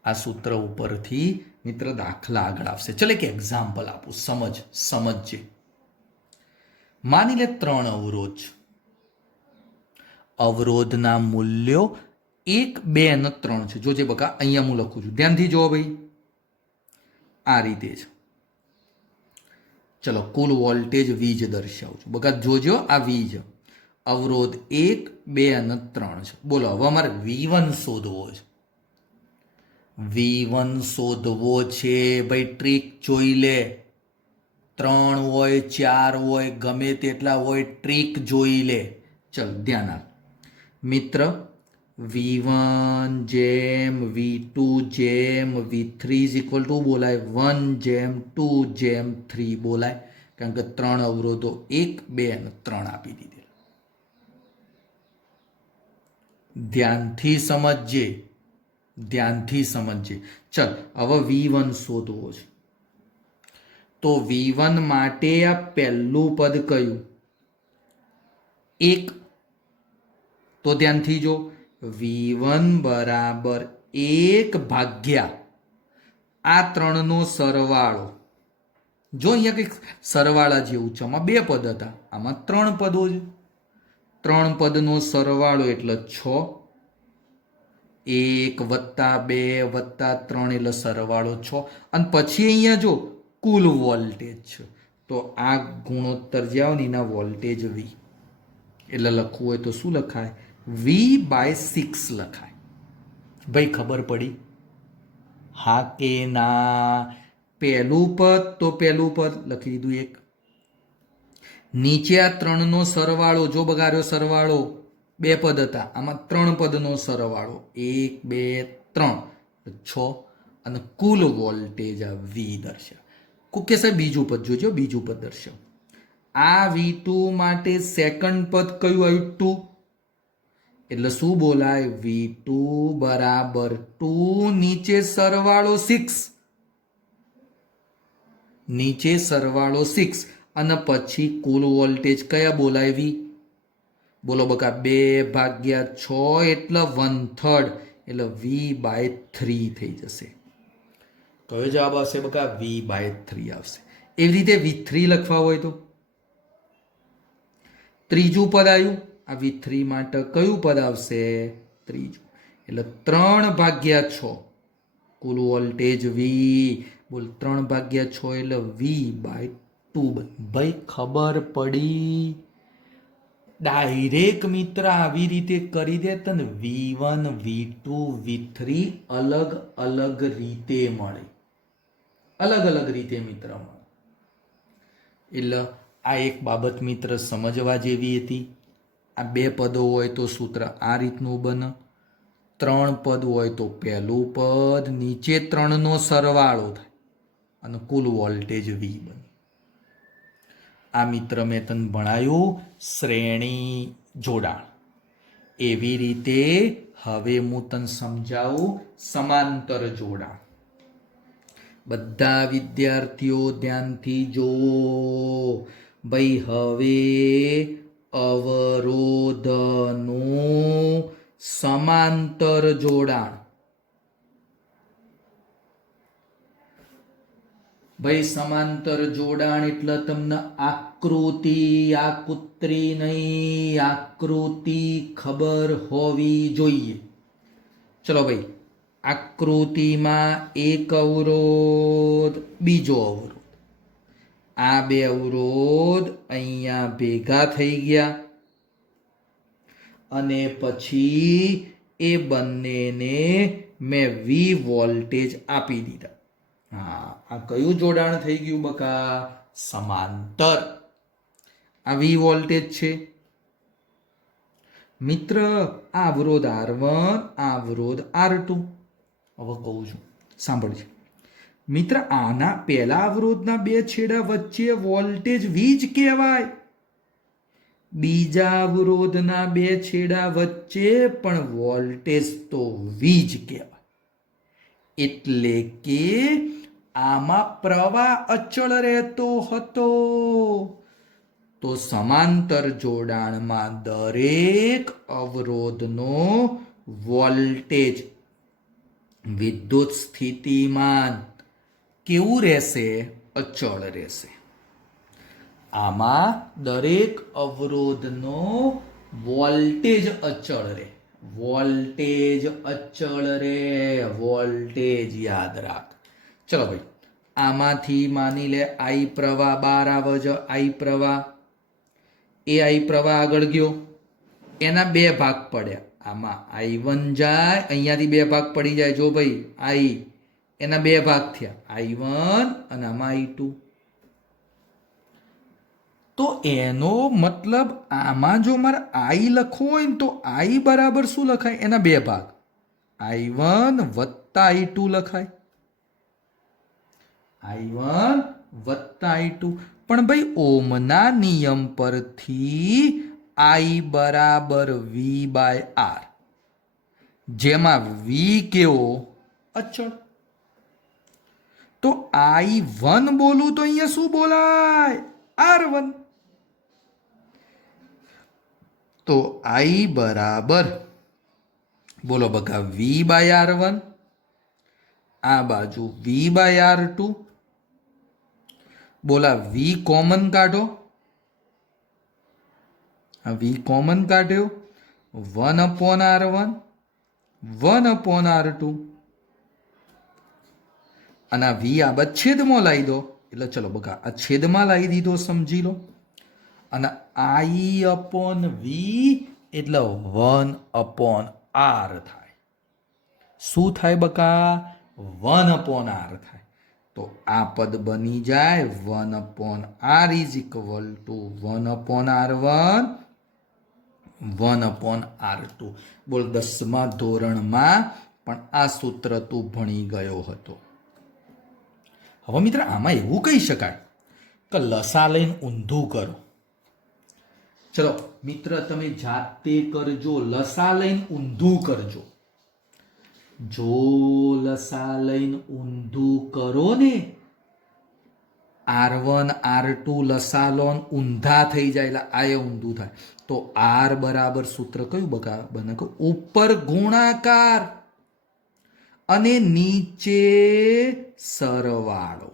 આ સૂત્ર ઉપરથી મિત્ર દાખલા આગળ આવશે. ચલો એક એક્ઝામ્પલ આપું, સમજજે. માની લે 3 અવરોધ. અવરોધના મૂલ્યો 1, 2 અને 3 છે. જોજે બકા, અહીંયા હું લખું છું, ધ્યાનથી જો ભાઈ. આ રીતે છે. ચલો કુલ વોલ્ટેજ V જ દર્શાવું છું. બકા જોજો, આ V છે. અવરોધ 1, 2 અને 3 છે. બોલો હવે અમારે V1 શોધવો છે. V1 શોધવો છે ભાઈ. ટ્રીક જોઈ લે. 3 હોય 4 હોય ગમે તેટલા હોય, ટ્રીક જોઈ લે. ચલ ધ્યાન આપ મિત્ર. V1 જેમ V2 જેમ V3 ઇઝ ઇક્વલ ટુ બોલાય 1 જેમ 2 જેમ 3 બોલાય. કારણ કે 3 અવરોધો 1, 2 અને 3 આપી દીધેલા. ધ્યાનથી સમજજે. ચલ હવે V1 શોધવો છે. તો V1 માટે આ પહેલું પદ કયું? 1. તો ધ્યાનથી જો, V1 બરાબર 1 ભાગ્યા આ 3 નો સરવાળો. જો અહીંયા કંઈક સરવાળા જેવું છે. આમાં 2 પદ હતા, આમાં 3 પદો છે. 3 પદનો સરવાળો એટલે 6. 1 વત્તા 2 વત્તા 3 એટલે સરવાળો 6. અને પછી અહીંયા જો કુલ વોલ્ટેજ છે, તો આ ગુણોત્તર જાઓ ને એના વોલ્ટેજ V. એટલે લખવું હોય તો શું લખાય? V/6 લખાય. ભાઈ ખબર પડી? હા કે ના? પહેલું પદ તો પહેલું પદ લખી દીધું 1. નીચે આ 3 નો સરવાળો જો બગાડ્યો, સરવાળો 2 પદ હતા, આમાં 3 પદનો સરવાળો 1, 2, 3 6. અને કુલ વોલ્ટેજ આ V દર્શાવે. કે સાહેબ બીજું પદ જોજો, બીજું પદ દર્શાવ. આ V2 માટે સેકન્ડ પદ કયું આવ્યું? 2. એટલે શું બોલાય? V2 બરાબર 2, નીચે સરવાળો 6. નીચે સરવાળો 6 અને પછી કુલ વોલ્ટેજ કયા બોલાય? V. બોલો બકા, 2/6 એટલે 1/3 એટલે V/3 થઈ જશે. કયો જવાબ આવશે બકા? V/3 આવશે. એવી રીતે V3 લખવા હોય તો ત્રીજું પદ આવ્યું. આ V3 માટે કયું પદ આવશે? ત્રીજું. એટલે 3/6 કુલ વોલ્ટેજ વી. બોલ 3/6 એટલે V/2. ભાઈ ખબર પડી? ડાયરેક્ટ મિત્ર આવી રીતે કરી દે તને V1 V2 V3 અલગ અલગ રીતે મળે. અલગ અલગ રીતે મિત્ર મળે. એટલે આ એક બાબત મિત્ર સમજવા જેવી હતી. આ 2 પદો હોય તો સૂત્ર આ રીતનું બને. 3 પદ હોય તો પહેલું પદ નીચે 3નો સરવાળો થાય અને કુલ વોલ્ટેજ V બને. આ મિત્ર મેં તને ભણાયું શ્રેણી જોડાણ. એવી રીતે હવે હું તને સમજાવું સમાંતર જોડાણ. બધા વિદ્યાર્થીઓ ધ્યાનથી જો. ભાઈ હવે અવરોધનું સમાંતર જોડાણ. ભાઈ સમાંતર જોડાણ એટલે તમને આકૃતિ નહીં, આકૃતિ ખબર હોવી જોઈએ. ચલો ભાઈ, આકૃતિમાં એક અવરોધ, બીજો અવરોધ. આ 2 અવરોધ અહીંયા ભેગા થઈ ગયા અને પછી એ બંનેને મેં V વોલ્ટેજ આપી દીધા. હા, આ કયું જોડાણ થઈ ગયું બકા? સમાંતર. આ V વોલ્ટેજ છે મિત્ર. આ અવરોધ R1, આ અવરોધ R2. હવે કહું છું, સાંભળજો મિત્ર. આના પહેલા અવરોધના 2 છેડા વચ્ચે વોલ્ટેજ V જ કહેવાય. બીજા અવરોધના 2 છેડા વચ્ચે પણ વોલ્ટેજ તો V જ કહેવાય. એટલે કે આમાં પ્રવાહ અચળ રહેતો હતો. તો સમાંતર જોડાણમાં દરેક અવરોધનો વોલ્ટેજ વિદ્યુત સ્થિતિમાન કેવું રહેશે? અચળ રહેશે. આમાં દરેક અવરોધનો વોલ્ટેજ અચળ રહે. વોલ્ટેજ અચળ રહે. વોલ્ટેજ યાદ રાખ. ચલો ભાઈ, આમાંથી માની લે I પ્રવાહ બહાર આવે છે. I પ્રવાહ, એ I પ્રવાહ આગળ ગયો, એના 2 ભાગ પડ્યા. આમાં I1 જાય, અહીંયાથી 2 ભાગ પડી જાય. જો ભાઈ, I એના 2 ભાગ થયા, I1 અને આમાં I2. તો એનો મતલબ આમાં જો મારે I લખવો હોય ને તો I બરાબર શું લખાય? એના 2 ભાગ, I1 વત્તા I2 લખાય. I1 વત્તા I2. પણ ભાઈ ઓમના નિયમ પરથી I બરાબર V/R, જેમાં V કેવો? અચળ. તો I1 બોલું તો અહીંયા શું બોલાય? R1. તો I બરાબર બોલો બકા V/R1, આ બાજુ V/R2. બોલા V કોમન કાઢો. આ V કોમન કાઢ્યો. 1/R1, 1/R2. અને આ V આ બાદ છેદમાં લાવી દો. એટલે ચલો બકા આ છેદમાં લાવી દીધો, સમજી લો. અને I/V એટલે 1/R થાય. શું થાય બકા? 1/R થાય. તો આ પદ બની જાય 1/R is equal two 1/R1, 1/R2. બોલ 10મા ધોરણમાં પણ આ સૂત્ર તું ભણી ગયો હતો. હવે મિત્ર આમાં એવું કહી શકાય કે લસા લઈને ઊંધું કરો. ચલો મિત્ર તમે જાતે કરજો. લસા લઈને ઊંધું કરજો. જો લસા લઈને ઊંધું કરો ને, R1 R2 લસા લોન ઊંધા થઈ જાય. એટલે આ ઊંધું થાય. તો R બરાબર સૂત્ર કયું બકા બને? ઉપર ગુણાકાર અને નીચે સરવાળો.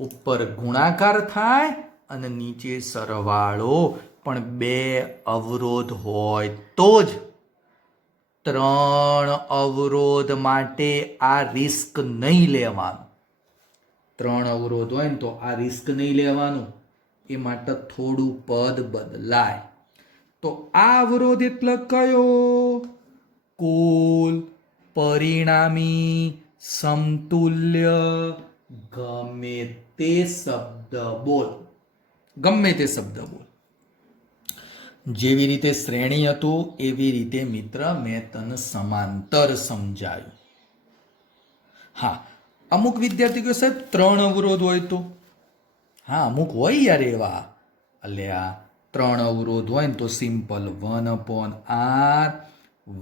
ઉપર ગુણાકાર થાય અને નીચે સરવાળો. પણ 2 અવરોધ હોય તો જ. તો ત્રણ અવરોધ માટે આ રિસ્ક નહીં લેવાનું. ત્રણ અવરોધ હોય ને તો આ રિસ્ક નહીં લેવાનું. એ માટે થોડું પદ બદલાય. તો આ અવરોધ એટલે કયો? કુલ પરિણામી સમતુલ્ય ગમે તે શબ્દ બોલ. ગમે તે શબ્દ બોલ. જેવી રીતે શ્રેણી હતું એવી રીતે મિત્ર મેં તને સમાંતર સમજાયું. હા, અમુક વિદ્યાર્થી કહે સાહેબ ત્રણ અવરોધ હોય તો? હા, અમુક હોય યાર એવા. અલ્યા ત્રણ અવરોધ હોય ને તો simple 1/r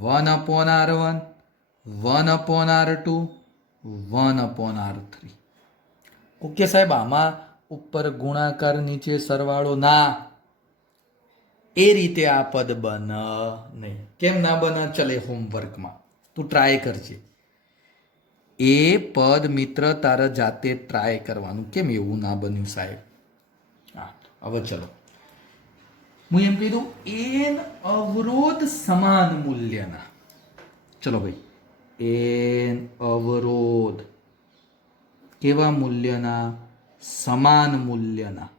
1/r1 1/r2 1/r3. Okay સાહેબ, આમાં ઉપર ગુણાકાર નીચે સરવાળો ના, એ રીતે આ પદ બન નહીં. કેમ ના બને? ચલે હોમવર્કમાં તું ટ્રાય કરજે. એ પદ મિત્ર તારા જાતે ટ્રાય કરવાનું. કેમ એવું ના બન્યું સાહેબ? હા, હવે ચલો હું એમ કહી દઉં એન અવરોધ સમાન મૂલ્યના. ચલો ભાઈ, એન અવરોધ કેવા મૂલ્યના? સમાન મૂલ્યના.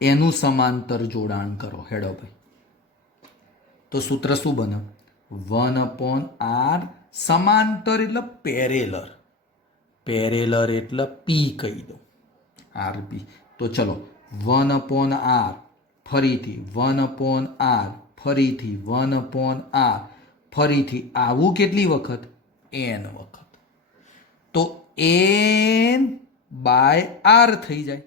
એનું સમાંતર જોડાણ કરો. હેડો ભાઈ. તો સૂત્ર શું બને? 1/r સમાંતર એટલે પેરેલર. પેરેલર એટલે પી કહી દો, RP. તો ચલો 1/r ફરીથી 1/r ફરીથી 1/r ફરીથી આવું કેટલી વખત? n વખત. તો n/r થઈ જાય.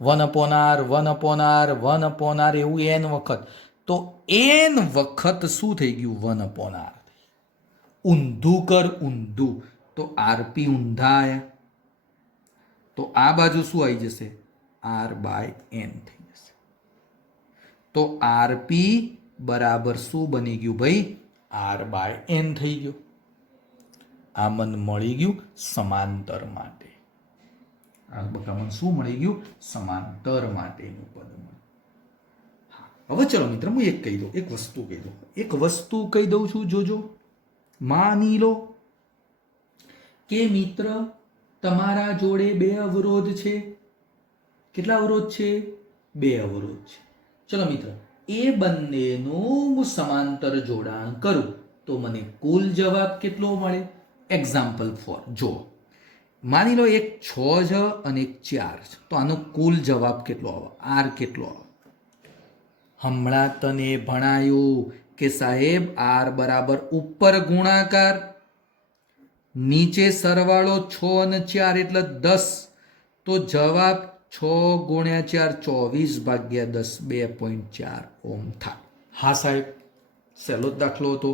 1/r 1/r 1/r એવું n વખત. તો n વખત શું થઈ ગયું? 1/r. ઊંધું કર, ઊંધું. તો RP ઊંધા આયા. તો આ બાજુ શું આવી જશે? r/n થઈ જશે. તો RP બરાબર શું બની ગયું ભાઈ? r/n થઈ ગયું. આ મન મળી ગયું સમાંતર માટે. આ બકામન શું મળી ગયું? સમાંતર માટેનું પદ મળ્યું. હવે ચલો મિત્ર હું એક કહી દઉં, એક વસ્તુ કહી દઉં. એક વસ્તુ કહી દઉં છું, જોજો. માની લો કે મિત્ર તમારા જોડે બે અવરોધ છે. કેટલા અવરોધ છે? બે અવરોધ છે. ચલો મિત્ર, એ બંનેનું હું સમાંતર જોડાણ કરું તો મને કુલ જવાબ કેટલો મળે? એક્ઝામ્પલ ફોર જો માની લો એક 6 છે અને એક 4 છે. તો આનો કુલ જવાબ કેટલો આવે? R કેટલો આવે? હમણાં તને ભણાયું કે સાહેબ R બરાબર ઉપર ગુણાકાર નીચે સરવાળો 6 અને 4 એટલે 10. તો જવાબ 6 × 4 24/10 2.4 ઓહ્મ થાય. હા સાહેબ, સહેલો જ દાખલો હતો.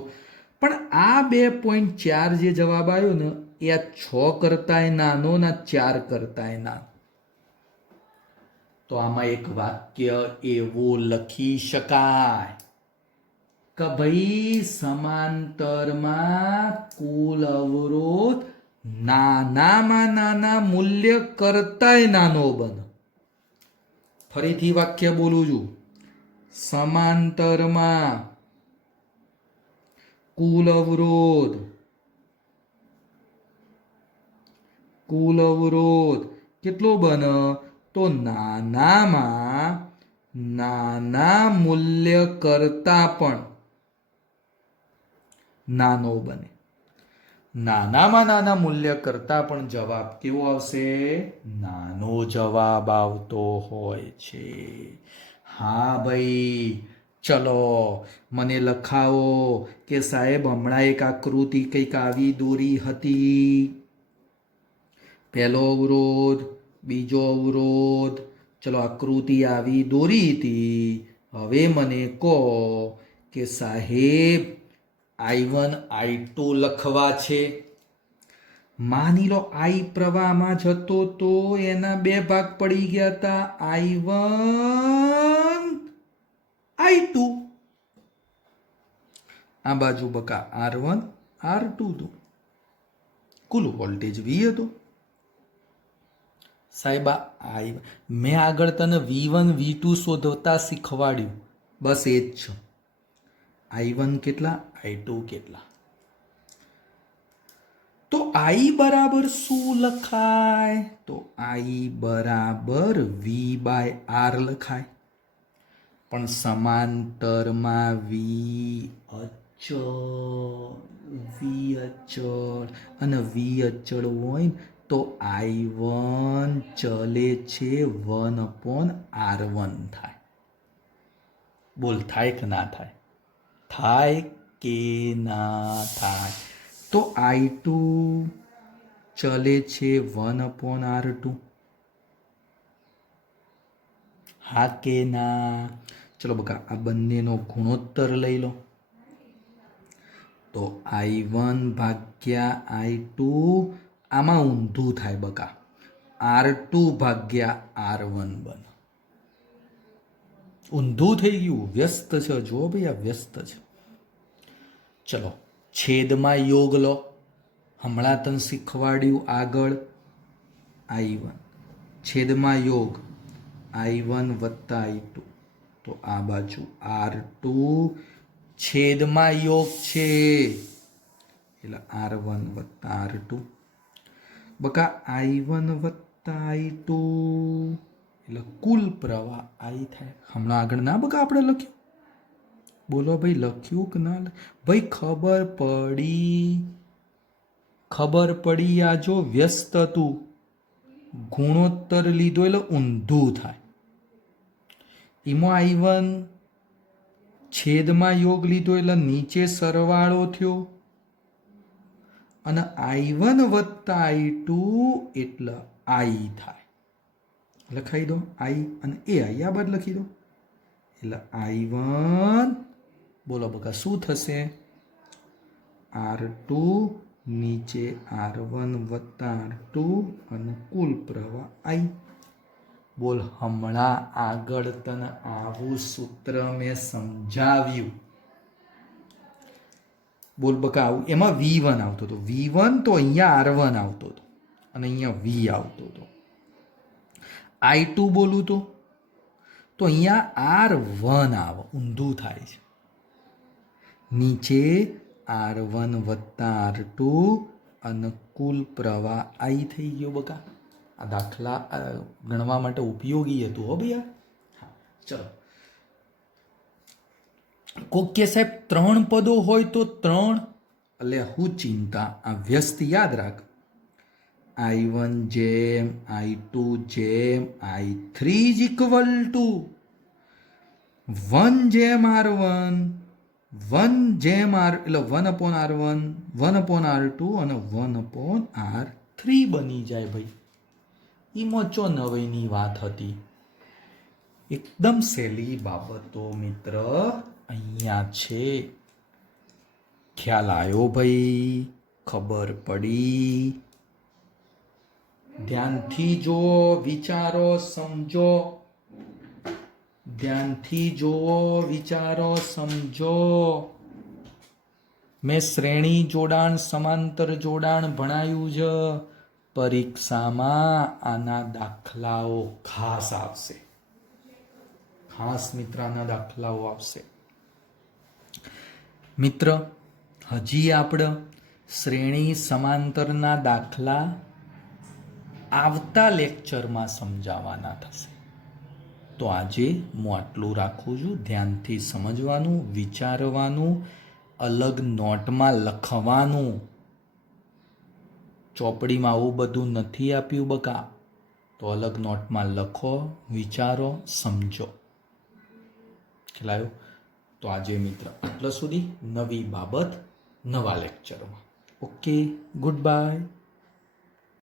પણ આ 2.4 જે જવાબ આવ્યો ને એ આ 6 કરતાંય નાનો ના 4 કરતાંય નાનો. તો આમાં એક વાક્ય એવું લખી શકાય કે ભાઈ સમાંતરમાં કુલ અવરોધ નાનામાં નાના મૂલ્ય કરતાંય નાનો બને. ફરીથી વાક્ય બોલું છું. સમાંતરમાં કુલ અવરોધ કેટલો બને? તો નાનામાં નાના મૂલ્ય કરતા પણ નાનો બને. નાનામાં નાના મૂલ્ય કરતા પણ જવાબ કેવો આવશે? નાનો જવાબ આવતો હોય છે. હા ભાઈ, ચલો મને લખાવો કે સાહેબ હમણાં એક આકૃતિ કંઈક આવી દોરી હતી. પહેલો અવરોધ, બીજો અવરોધ, ચલો આકૃતિ આવી દોરી હતી. હવે મને કહો કે સાહેબ I1 I2 લખવા છે. માની લો I પ્રવાહમાં જતો તો એના બે ભાગ પડી ગયા હતા, I1 I2. આ બાજુ બકા R1 R2 હતું. કુલ વોલ્ટેજ V હતો. સાહેબ મેં આગળ તને V1 V2 શોધતા શીખવાડ્યું, બસ એ જ છે. I1 કેટલા, I2 કેટલા. તો I બરાબર શું લખાય? તો I બરાબર V/R લખાય. પણ સમાંતરમાં V અચળ અને V અચળ હોય તો I1 ચલે છે 1/R1 થાય. બોલ થાય કે ના થાય? થાય કે ના થાય? તો I2 ચલે છે 1/R2. હા કે ના? ચલો બકા આ બંનેનો ગુણોત્તર લઈ લો. તો I1 ભાગ્યા I2 આમાં ઊંધું થાય બકા, R2 ભાગ્યા R1 બને. ઊંધું થઈ ગયું, વ્યસ્ત છે. જો ભાઈ આ વ્યસ્ત છે. ચલો છેદમાં યોગ લો. હમણાં તને શીખવાડ્યું આગળ I1 છેદમાં યોગ I1 વત્તા I2. તો આ બાજુ R2 છેદમાં યોગ છે એટલે R1 વત્તા R2. બકા I1 વત્તા I2 એટલે કુલ પ્રવાહ I થાય. હમણાં આગળ ના બકા આપણે લખ્યું? બોલો ભાઈ લખ્યું કે ના? ભાઈ ખબર પડી. આ જો વ્યસ્ત હતું, ગુણોત્તર લીધો એટલે ઊંધું થાય. એમાં I1 છેદમાં યોગ લીધો એટલે નીચે સરવાળો થયો અને I1 વત્તા I2 એટલે I થાય. લખાઈ દો I અને એ I આ બાદ લખી દો એટલે I1 બોલો બકા શું થશે? R2 નીચે R1 વત્તા R2 અને કુલ પ્રવાહ I. બોલ હમણાં આગળ તને આવું સૂત્ર મેં સમજાવ્યું. બોલ બકા આવું એમાં V1 આવતો હતો. V1 તો અહીંયા R1 આવતો હતો અને અહીંયા V આવતો હતો. I2 બોલું તો અહીંયા R1 આવે, ઊંધું થાય છે. નીચે R1 વત્તા R2 અને કુલ પ્રવાહ I થઈ ગયો બકા. આ દાખલા ગણવા માટે ઉપયોગી હતું હો ભૈયા. હા ચલો. કોક કે સાહેબ 3 પદો હોય તો 3, એટલે હું ચિંતા, આ વ્યસ્ત યાદ રાખ. I1 જેમ I2 જેમ I3 is equal to 1 જેમ R1 1 જેમ R એટલે 1/R1 1/R2 અને 1/R3 બની જાય ભાઈ. એમાં ચો નવાઈની વાત હતી. એકદમ સહેલી બાબતો મિત્ર અહીંયા છે. ખ્યાલ આવ્યો ભાઈ? ખબર પડી? ધ્યાનથી જુઓ, વિચારો, સમજો. ધ્યાનથી જુઓ, વિચારો, સમજો. મેં શ્રેણી જોડાણ, સમાંતર જોડાણ ભણાયું છે. પરીક્ષામાં આના દાખલાઓ ખાસ આવશે. ખાસ મિત્ર આના દાખલાઓ આવશે. મિત્ર હજી આપણે શ્રેણી સમાંતરના દાખલા આવતા લેક્ચરમાં સમજાવવાના થશે. તો આજે હું આટલું રાખું છું. ધ્યાનથી સમજવાનું, વિચારવાનું, અલગ નોટમાં લખવાનું. ચોપડીમાં આવું બધું નથી આપ્યું બકા, તો અલગ નોટમાં લખો, વિચારો, સમજો. ખ્યાલ આવ્યો? તો આજે મિત્ર આટલા સુધી. નવી બાબત નવા લેક્ચરમાં. Okay, good bye.